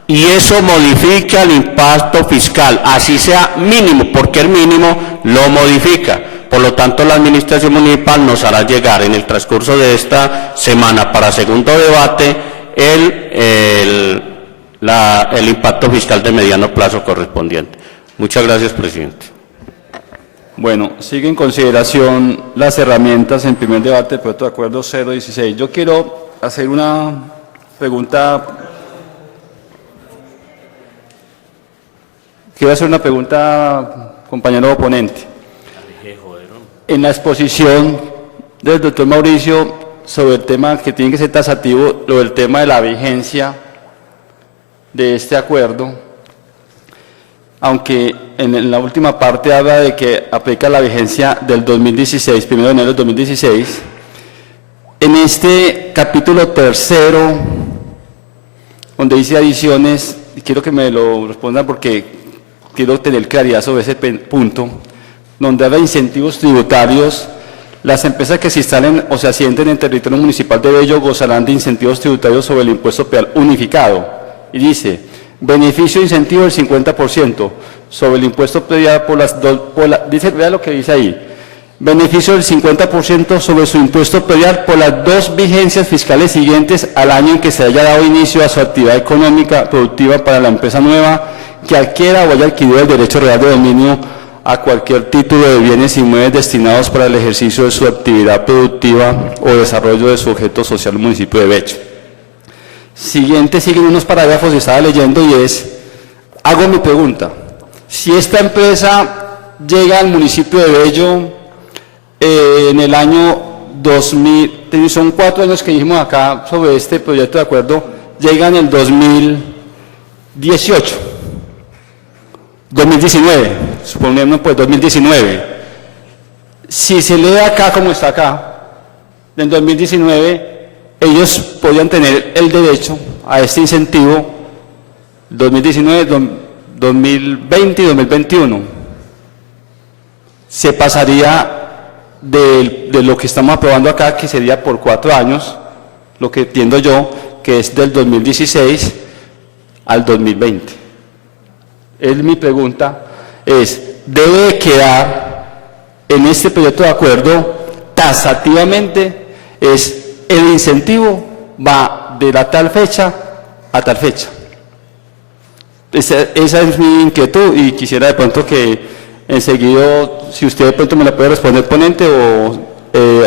Y eso modifica el impacto fiscal, así sea mínimo, porque el mínimo lo modifica. Por lo tanto, la administración municipal nos hará llegar en el transcurso de esta semana para segundo debate el impacto fiscal de mediano plazo correspondiente. Muchas gracias, presidente. Bueno, sigue en consideración las herramientas en primer debate del proyecto de acuerdo 016. Yo quiero hacer una pregunta. Compañero oponente. En la exposición del doctor Mauricio sobre el tema que tiene que ser tasativo, lo del tema de la vigencia de este acuerdo, aunque en la última parte habla de que aplica la vigencia del 2016, 1 de enero del 2016, en este capítulo tercero, donde dice adiciones, quiero que me lo respondan porque quiero tener claridad sobre ese punto, donde habla de incentivos tributarios. Las empresas que se instalen o se asienten en territorio municipal de Bello gozarán de incentivos tributarios sobre el impuesto predial unificado. Y dice, beneficio incentivo del 50% sobre el impuesto predial por las dos, dice, vea lo que dice ahí, beneficio del 50% sobre su impuesto predial por las 2 vigencias fiscales siguientes al año en que se haya dado inicio a su actividad económica productiva para la empresa nueva que adquiera o haya adquirido el derecho real de dominio a cualquier título de bienes inmuebles destinados para el ejercicio de su actividad productiva o desarrollo de su objeto social en el municipio de Bello. Siguen unos parágrafos que estaba leyendo y hago mi pregunta, si esta empresa llega al municipio de Bello en el año 2000, son 4 años que dijimos acá sobre este proyecto de acuerdo, llega en el 2018, 2019, supongamos pues 2019, si se lee acá como está acá, en 2019, ellos podrían tener el derecho a este incentivo 2019, 2020 y 2021, se pasaría de lo que estamos aprobando acá, que sería por 4 años, lo que entiendo yo, que es del 2016 al 2020. Mi pregunta es, ¿debe quedar en este proyecto de acuerdo taxativamente el incentivo va de la tal fecha a tal fecha? Esa es mi inquietud y quisiera de pronto que enseguida, si usted de pronto me la puede responder, ponente, o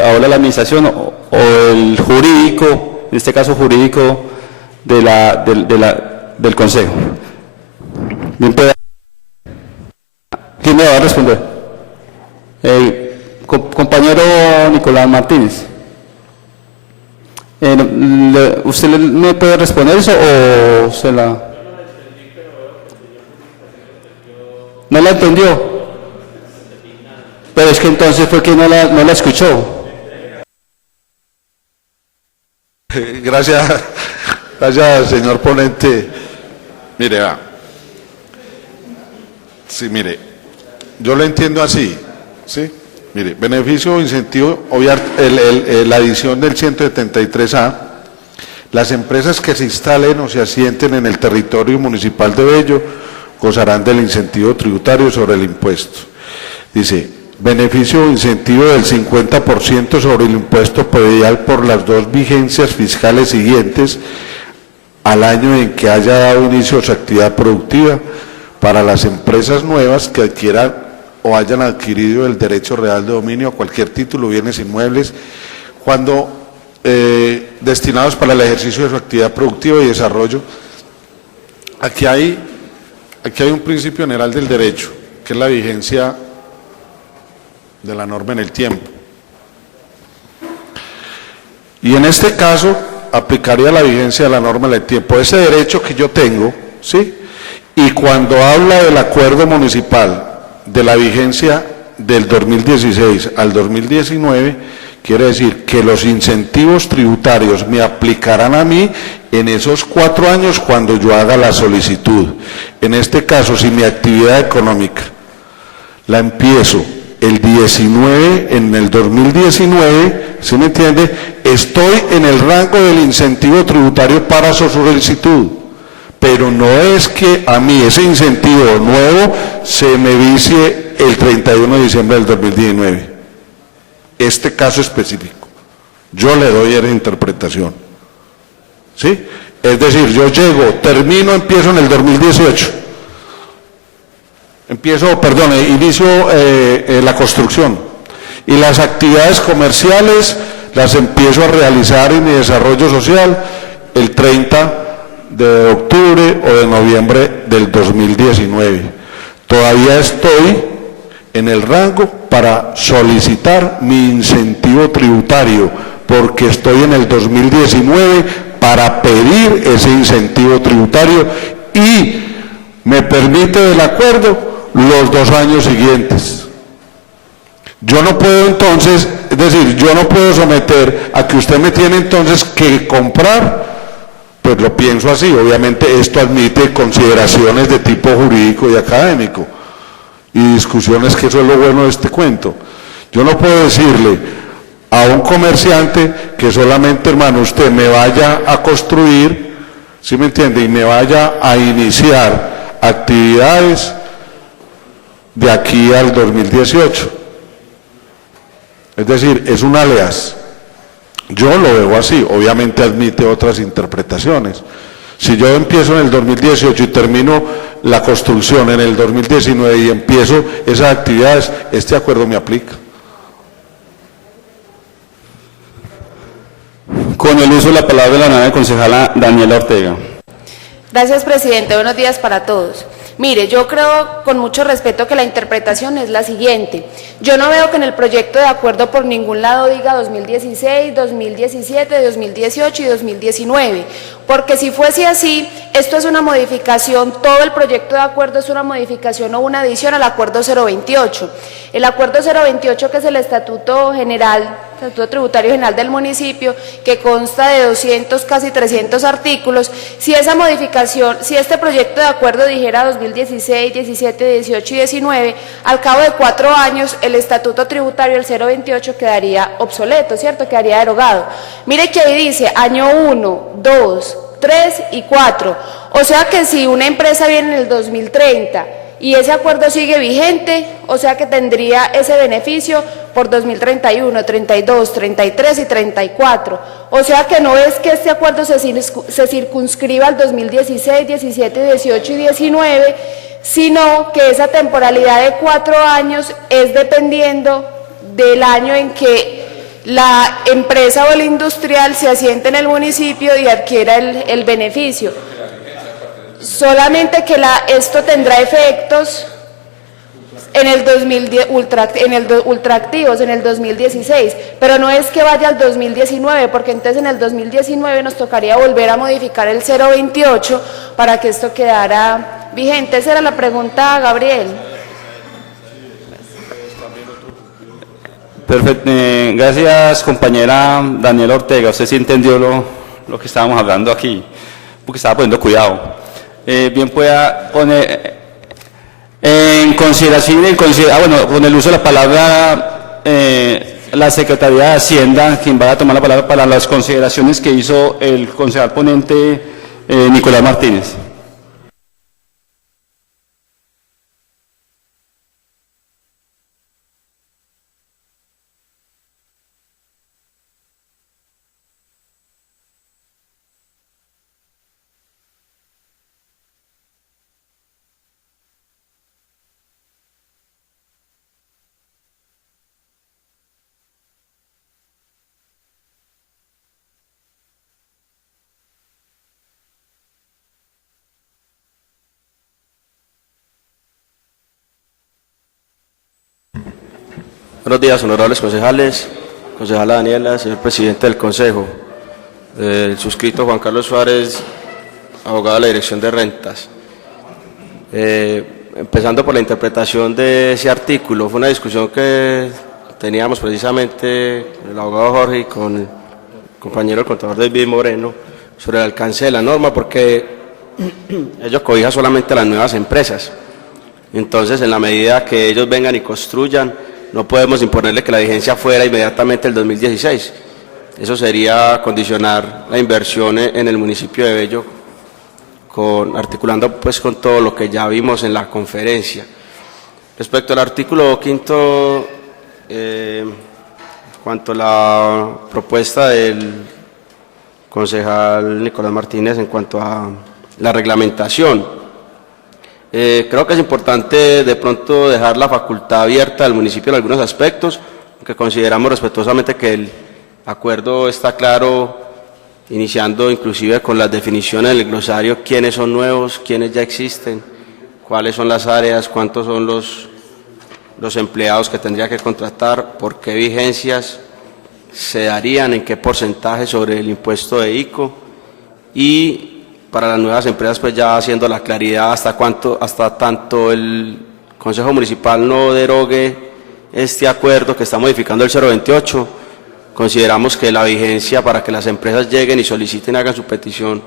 ahora la administración o el jurídico, en este caso jurídico del Consejo. Bien, ¿quién me va a responder? Compañero Nicolás Martínez. ¿Usted me puede responder eso o se la...? ¿No la entendió? Pero es que entonces fue que no la escuchó. Gracias, señor ponente. Mire, va. Sí, mire, yo lo entiendo así, ¿sí? Mire, beneficio o incentivo, la adición del 173A, las empresas que se instalen o se asienten en el territorio municipal de Bello gozarán del incentivo tributario sobre el impuesto. Dice, beneficio o incentivo del 50% sobre el impuesto predial por las 2 vigencias fiscales siguientes al año en que haya dado inicio a su actividad productiva para las empresas nuevas que adquieran o hayan adquirido el derecho real de dominio a cualquier título, bienes inmuebles, cuando destinados para el ejercicio de su actividad productiva y desarrollo. Aquí hay un principio general del derecho, que es la vigencia de la norma en el tiempo. Y en este caso, aplicaría la vigencia de la norma en el tiempo. Ese derecho que yo tengo, ¿sí? Y cuando habla del acuerdo municipal, de la vigencia del 2016 al 2019, quiere decir que los incentivos tributarios me aplicarán a mí en esos 4 años cuando yo haga la solicitud. En este caso, si mi actividad económica la empiezo el 19, en el 2019, ¿sí me entiende? Estoy en el rango del incentivo tributario para su solicitud, pero no es que a mí ese incentivo nuevo se me vicie el 31 de diciembre del 2019. Este caso específico, yo le doy la interpretación, ¿sí? Es decir, yo llego, termino, empiezo en el 2018, inicio la construcción y las actividades comerciales las empiezo a realizar en mi desarrollo social el 30 de octubre o de noviembre del 2019. Todavía estoy en el rango para solicitar mi incentivo tributario, porque estoy en el 2019 para pedir ese incentivo tributario y me permite el acuerdo los 2 años siguientes. Yo no puedo entonces, es decir, yo no puedo someter a que usted me tiene entonces que comprar, pues lo pienso así. Obviamente esto admite consideraciones de tipo jurídico y académico y discusiones, que eso es lo bueno de este cuento. Yo no puedo decirle a un comerciante que solamente, hermano, usted me vaya a construir, ¿sí me entiende? Y me vaya a iniciar actividades de aquí al 2018. Es decir, es un alias. Yo lo veo así, obviamente admite otras interpretaciones. Si yo empiezo en el 2018 y termino la construcción en el 2019 y empiezo esas actividades, este acuerdo me aplica. Con el uso de la palabra de la nueva concejala Daniela Ortega. Gracias, presidente. Buenos días para todos. Mire, yo creo con mucho respeto que la interpretación es la siguiente. Yo no veo que en el proyecto de acuerdo por ningún lado diga 2016, 2017, 2018 y 2019, porque si fuese así, esto es una modificación, todo el proyecto de acuerdo es una modificación o una adición al acuerdo 028. El acuerdo 028, que es el Estatuto General Estatuto Tributario General del municipio, que consta de 200, casi 300 artículos, si esa modificación, si este proyecto de acuerdo dijera 2016, 17, 18 y 19, al cabo de 4 años el Estatuto Tributario, el 028, quedaría obsoleto, ¿cierto? Quedaría derogado. Mire que ahí dice año 1, 2, 3 y 4. O sea que si una empresa viene en el 2030 y ese acuerdo sigue vigente, o sea que tendría ese beneficio por 2031, 32, 33 y 34. O sea que no es que este acuerdo se circunscriba al 2016, 17, 18 y 19, sino que esa temporalidad de 4 años es dependiendo del año en que la empresa o el industrial se asiente en el municipio y adquiera el beneficio. Solamente que esto tendrá efectos en el 2010, ultraactivos en el 2016, pero no es que vaya al 2019, porque entonces en el 2019 nos tocaría volver a modificar el 028 para que esto quedara vigente. Esa era la pregunta, Gabriel. Perfecto. Gracias, compañera Daniela Ortega. Usted sí entendió lo que estábamos hablando aquí, porque estaba poniendo cuidado. Bien pueda poner en consideración, con el uso de la palabra la Secretaría de Hacienda, quien va a tomar la palabra para las consideraciones que hizo el concejal ponente Nicolás Martínez. Buenos días, honorables concejales, concejala Daniela, señor presidente del Consejo, el suscrito Juan Carlos Suárez, abogado de la Dirección de Rentas. Empezando por la interpretación de ese artículo, fue una discusión que teníamos precisamente con el abogado Jorge y con el compañero el contador David Moreno sobre el alcance de la norma, porque ello cobija solamente a las nuevas empresas. Entonces, en la medida que ellos vengan y construyan, no podemos imponerle que la vigencia fuera inmediatamente el 2016. Eso sería condicionar la inversión en el municipio de Bello, articulando pues con todo lo que ya vimos en la conferencia. Respecto al artículo 5, cuanto a la propuesta del concejal Nicolás Martínez en cuanto a la reglamentación, creo que es importante de pronto dejar la facultad abierta al municipio en algunos aspectos, porque consideramos respetuosamente que el acuerdo está claro, iniciando inclusive con las definiciones del glosario, quiénes son nuevos, quiénes ya existen, cuáles son las áreas, cuántos son los empleados que tendría que contratar, por qué vigencias se darían, en qué porcentaje sobre el impuesto de ICO, y para las nuevas empresas pues ya haciendo la claridad hasta tanto el Consejo Municipal no derogue este acuerdo que está modificando el 028, consideramos que la vigencia para que las empresas lleguen y soliciten, hagan su petición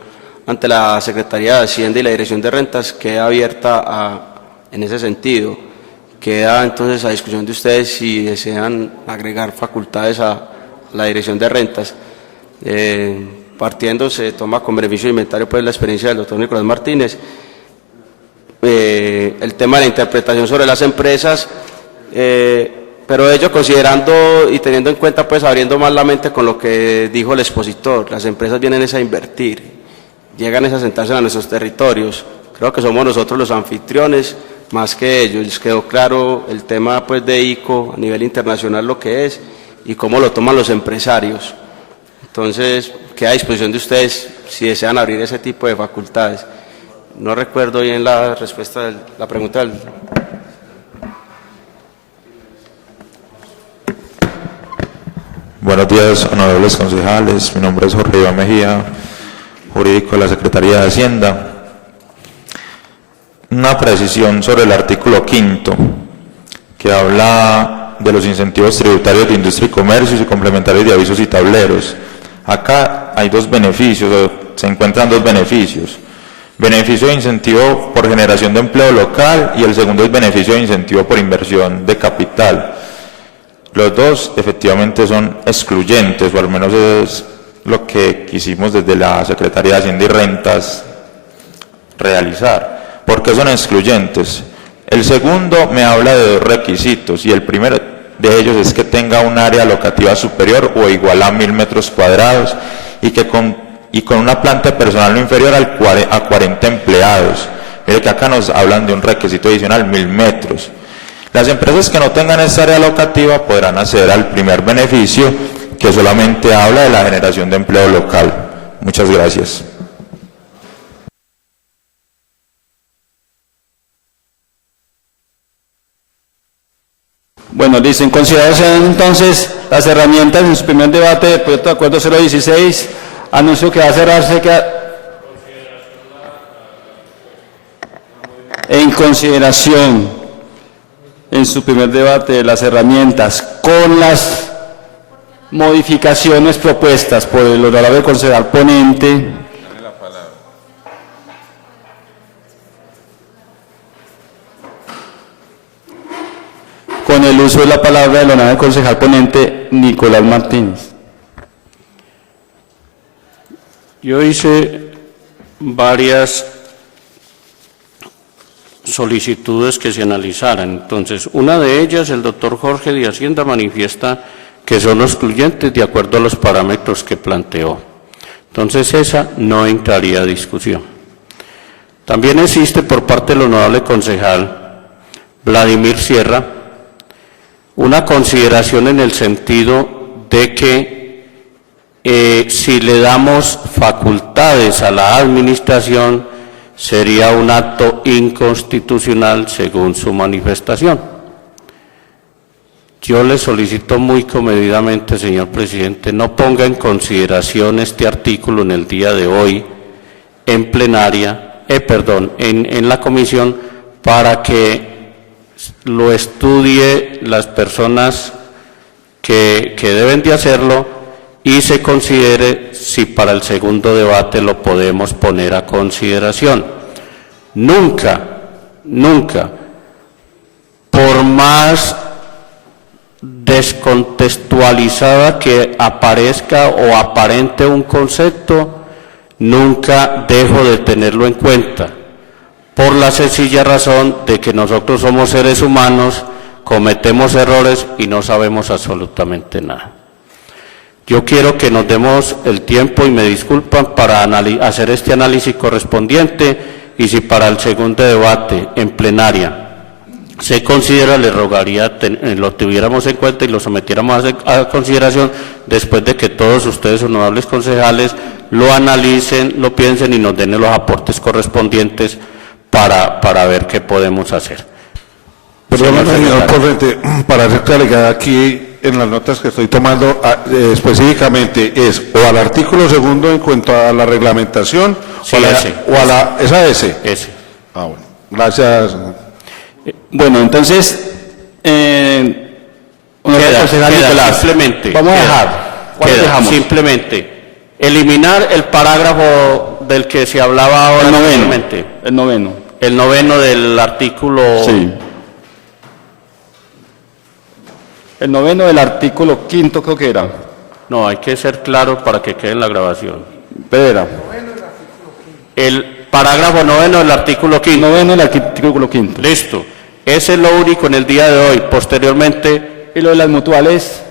ante la Secretaría de Hacienda y la Dirección de Rentas, queda abierta en ese sentido. Queda entonces a discusión de ustedes si desean agregar facultades a la Dirección de Rentas. Partiendo, se toma con beneficio de inventario pues la experiencia del doctor Nicolás Martínez. El tema de la interpretación sobre las empresas, pero ello considerando y teniendo en cuenta, pues abriendo más la mente con lo que dijo el expositor, las empresas vienen a invertir, llegan a sentarse a nuestros territorios, creo que somos nosotros los anfitriones más que ellos. Les quedó claro el tema pues de ICO a nivel internacional lo que es y cómo lo toman los empresarios. Entonces, queda a disposición de ustedes si desean abrir ese tipo de facultades. No recuerdo bien la respuesta de la pregunta del... Buenos días, honorables concejales. Mi nombre es Jorge Iván Mejía, jurídico de la Secretaría de Hacienda. Una precisión sobre el artículo 5, que habla de los incentivos tributarios de industria y comercio y complementarios de avisos y tableros. Acá hay dos beneficios, se encuentran dos beneficios. Beneficio de incentivo por generación de empleo local y el segundo es beneficio de incentivo por inversión de capital. Los dos efectivamente son excluyentes, o al menos es lo que quisimos desde la Secretaría de Hacienda y Rentas realizar. ¿Por qué son excluyentes? El segundo me habla de dos requisitos y el primero de ellos es que tenga un área locativa superior o igual a 1000 metros cuadrados y con una planta de personal no inferior a 40 empleados. Mire que acá nos hablan de un requisito adicional, 1000 metros. Las empresas que no tengan esta área locativa podrán acceder al primer beneficio, que solamente habla de la generación de empleo local. Muchas gracias. Bueno, listo. En consideración entonces las herramientas en su primer debate del proyecto de acuerdo 016, anuncio que va a cerrarse. En consideración en su primer debate de las herramientas con las modificaciones propuestas por el honorable concejal ponente. Con el uso de la palabra del honorable concejal ponente Nicolás Martínez. Yo hice varias solicitudes que se analizaran. Entonces, una de ellas, el doctor Jorge de Hacienda manifiesta que son excluyentes de acuerdo a los parámetros que planteó. Entonces, esa no entraría a discusión. También existe por parte del honorable concejal Vladimir Sierra una consideración en el sentido de que si le damos facultades a la administración sería un acto inconstitucional según su manifestación. Yo le solicito muy comedidamente, señor presidente, no ponga en consideración este artículo en el día de hoy en plenaria, en la comisión, para que lo estudie las personas que deben de hacerlo y se considere si para el segundo debate lo podemos poner a consideración. Nunca, por más descontextualizada que aparezca o aparente un concepto, nunca dejo de tenerlo en cuenta, por la sencilla razón de que nosotros somos seres humanos, cometemos errores y no sabemos absolutamente nada. Yo quiero que nos demos el tiempo, y me disculpan, para hacer este análisis correspondiente, y si para el segundo debate en plenaria se considera, le rogaría lo tuviéramos en cuenta y lo sometiéramos a consideración después de que todos ustedes, honorables concejales, lo analicen, lo piensen y nos den los aportes correspondientes para ver qué podemos hacer. Perdón, señor ponente, para hacer claridad aquí en las notas que estoy tomando específicamente es o al artículo segundo en cuanto a la reglamentación, sí, ese. Ese. Ah, bueno, gracias. Bueno, entonces, Simplemente. Vamos a dejar. ¿Cuál dejamos? Simplemente eliminar el parágrafo del que se hablaba ahora. El noveno del artículo. Sí. El noveno del artículo quinto creo que era. No, hay que ser claro para que quede en la grabación. Pedra. El parágrafo noveno del artículo quinto. Noveno del artículo quinto. Listo. Ese es lo único en el día de hoy. Posteriormente. ¿Y lo de las mutuales?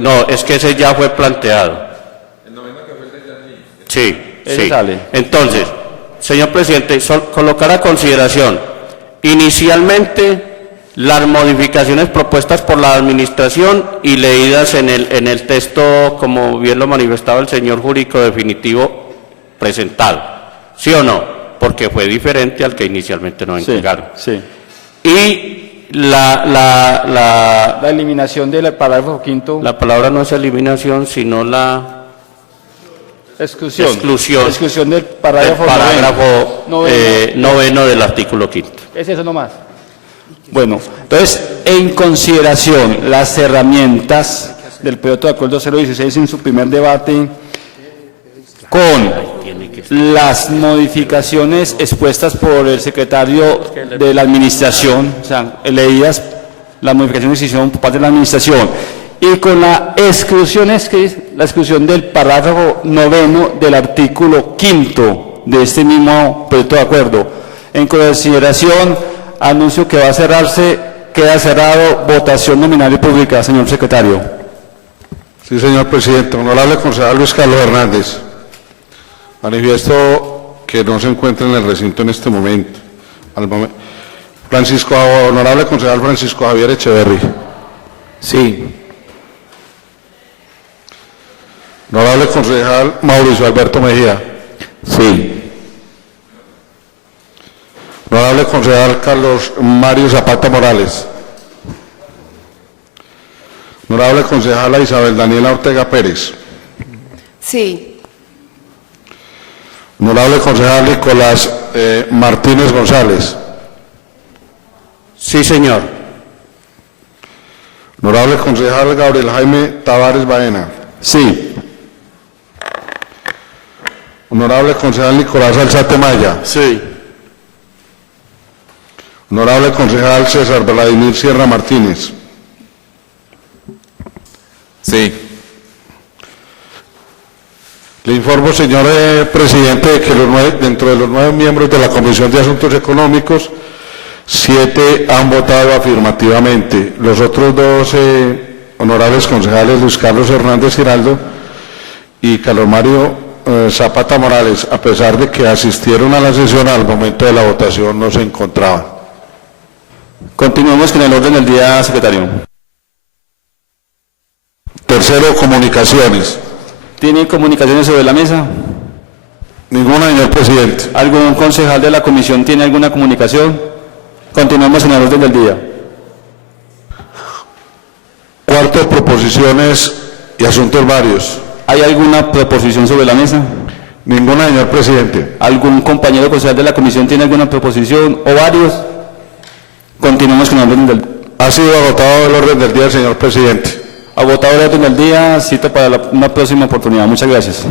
No, es que ese ya fue planteado. El noveno que fue el de Yanni. Sí, sí. Sale. Entonces, señor presidente, colocar a consideración inicialmente las modificaciones propuestas por la administración y leídas en el texto, como bien lo manifestaba el señor jurídico definitivo presentado. ¿Sí o no? Porque fue diferente al que inicialmente nos entregaron. Sí. Y la eliminación del parágrafo quinto. La palabra no es eliminación, sino la exclusión del parágrafo noveno del artículo quinto. ¿Es eso nomás? Bueno, entonces, en consideración las herramientas del proyecto de acuerdo 016 en su primer debate, con las modificaciones expuestas por el secretario de la Administración, o sea, leídas las modificaciones que se hicieron por parte de la Administración, y con la exclusión, la exclusión del parágrafo 9 del artículo 5 de este mismo proyecto de acuerdo. En consideración, anuncio que va a cerrarse, queda cerrado, votación nominal y pública, señor secretario. Sí, señor presidente. Honorable concejal Luis Carlos Hernández. Manifiesto que no se encuentra en el recinto en este momento. Honorable concejal Francisco Javier Echeverri. Sí. Honorable concejal Mauricio Alberto Mejía. Sí. Honorable concejal Carlos Mario Zapata Morales. Honorable concejala Isabel Daniela Ortega Pérez. Sí. Honorable concejal Nicolás Martínez González. Sí, señor. Honorable concejal Gabriel Jaime Tavares Baena. Sí. Honorable concejal Nicolás Alzate Maya. Sí. Honorable concejal César Vladimir Sierra Martínez. Sí. Le informo, señor presidente, de que dentro de los 9 miembros de la Comisión de Asuntos Económicos, 7 han votado afirmativamente. Los otros 2 honorables concejales, Luis Carlos Hernández Giraldo y Carlos Mario Zapata Morales, a pesar de que asistieron a la sesión, al momento de la votación no se encontraban. Continuamos con el orden del día, secretario. Tercero, comunicaciones. ¿Tiene comunicaciones sobre la mesa? Ninguna, señor presidente. ¿Algún concejal de la comisión tiene alguna comunicación? Continuamos en el orden del día. Cuarto, proposiciones y asuntos varios. ¿Hay alguna proposición sobre la mesa? Ninguna, señor presidente. ¿Algún compañero concejal de la comisión tiene alguna proposición o varios? Continuamos con el orden del día. Ha sido agotado el orden del día, señor presidente. Agotado el orden del día, cita para una próxima oportunidad. Muchas gracias.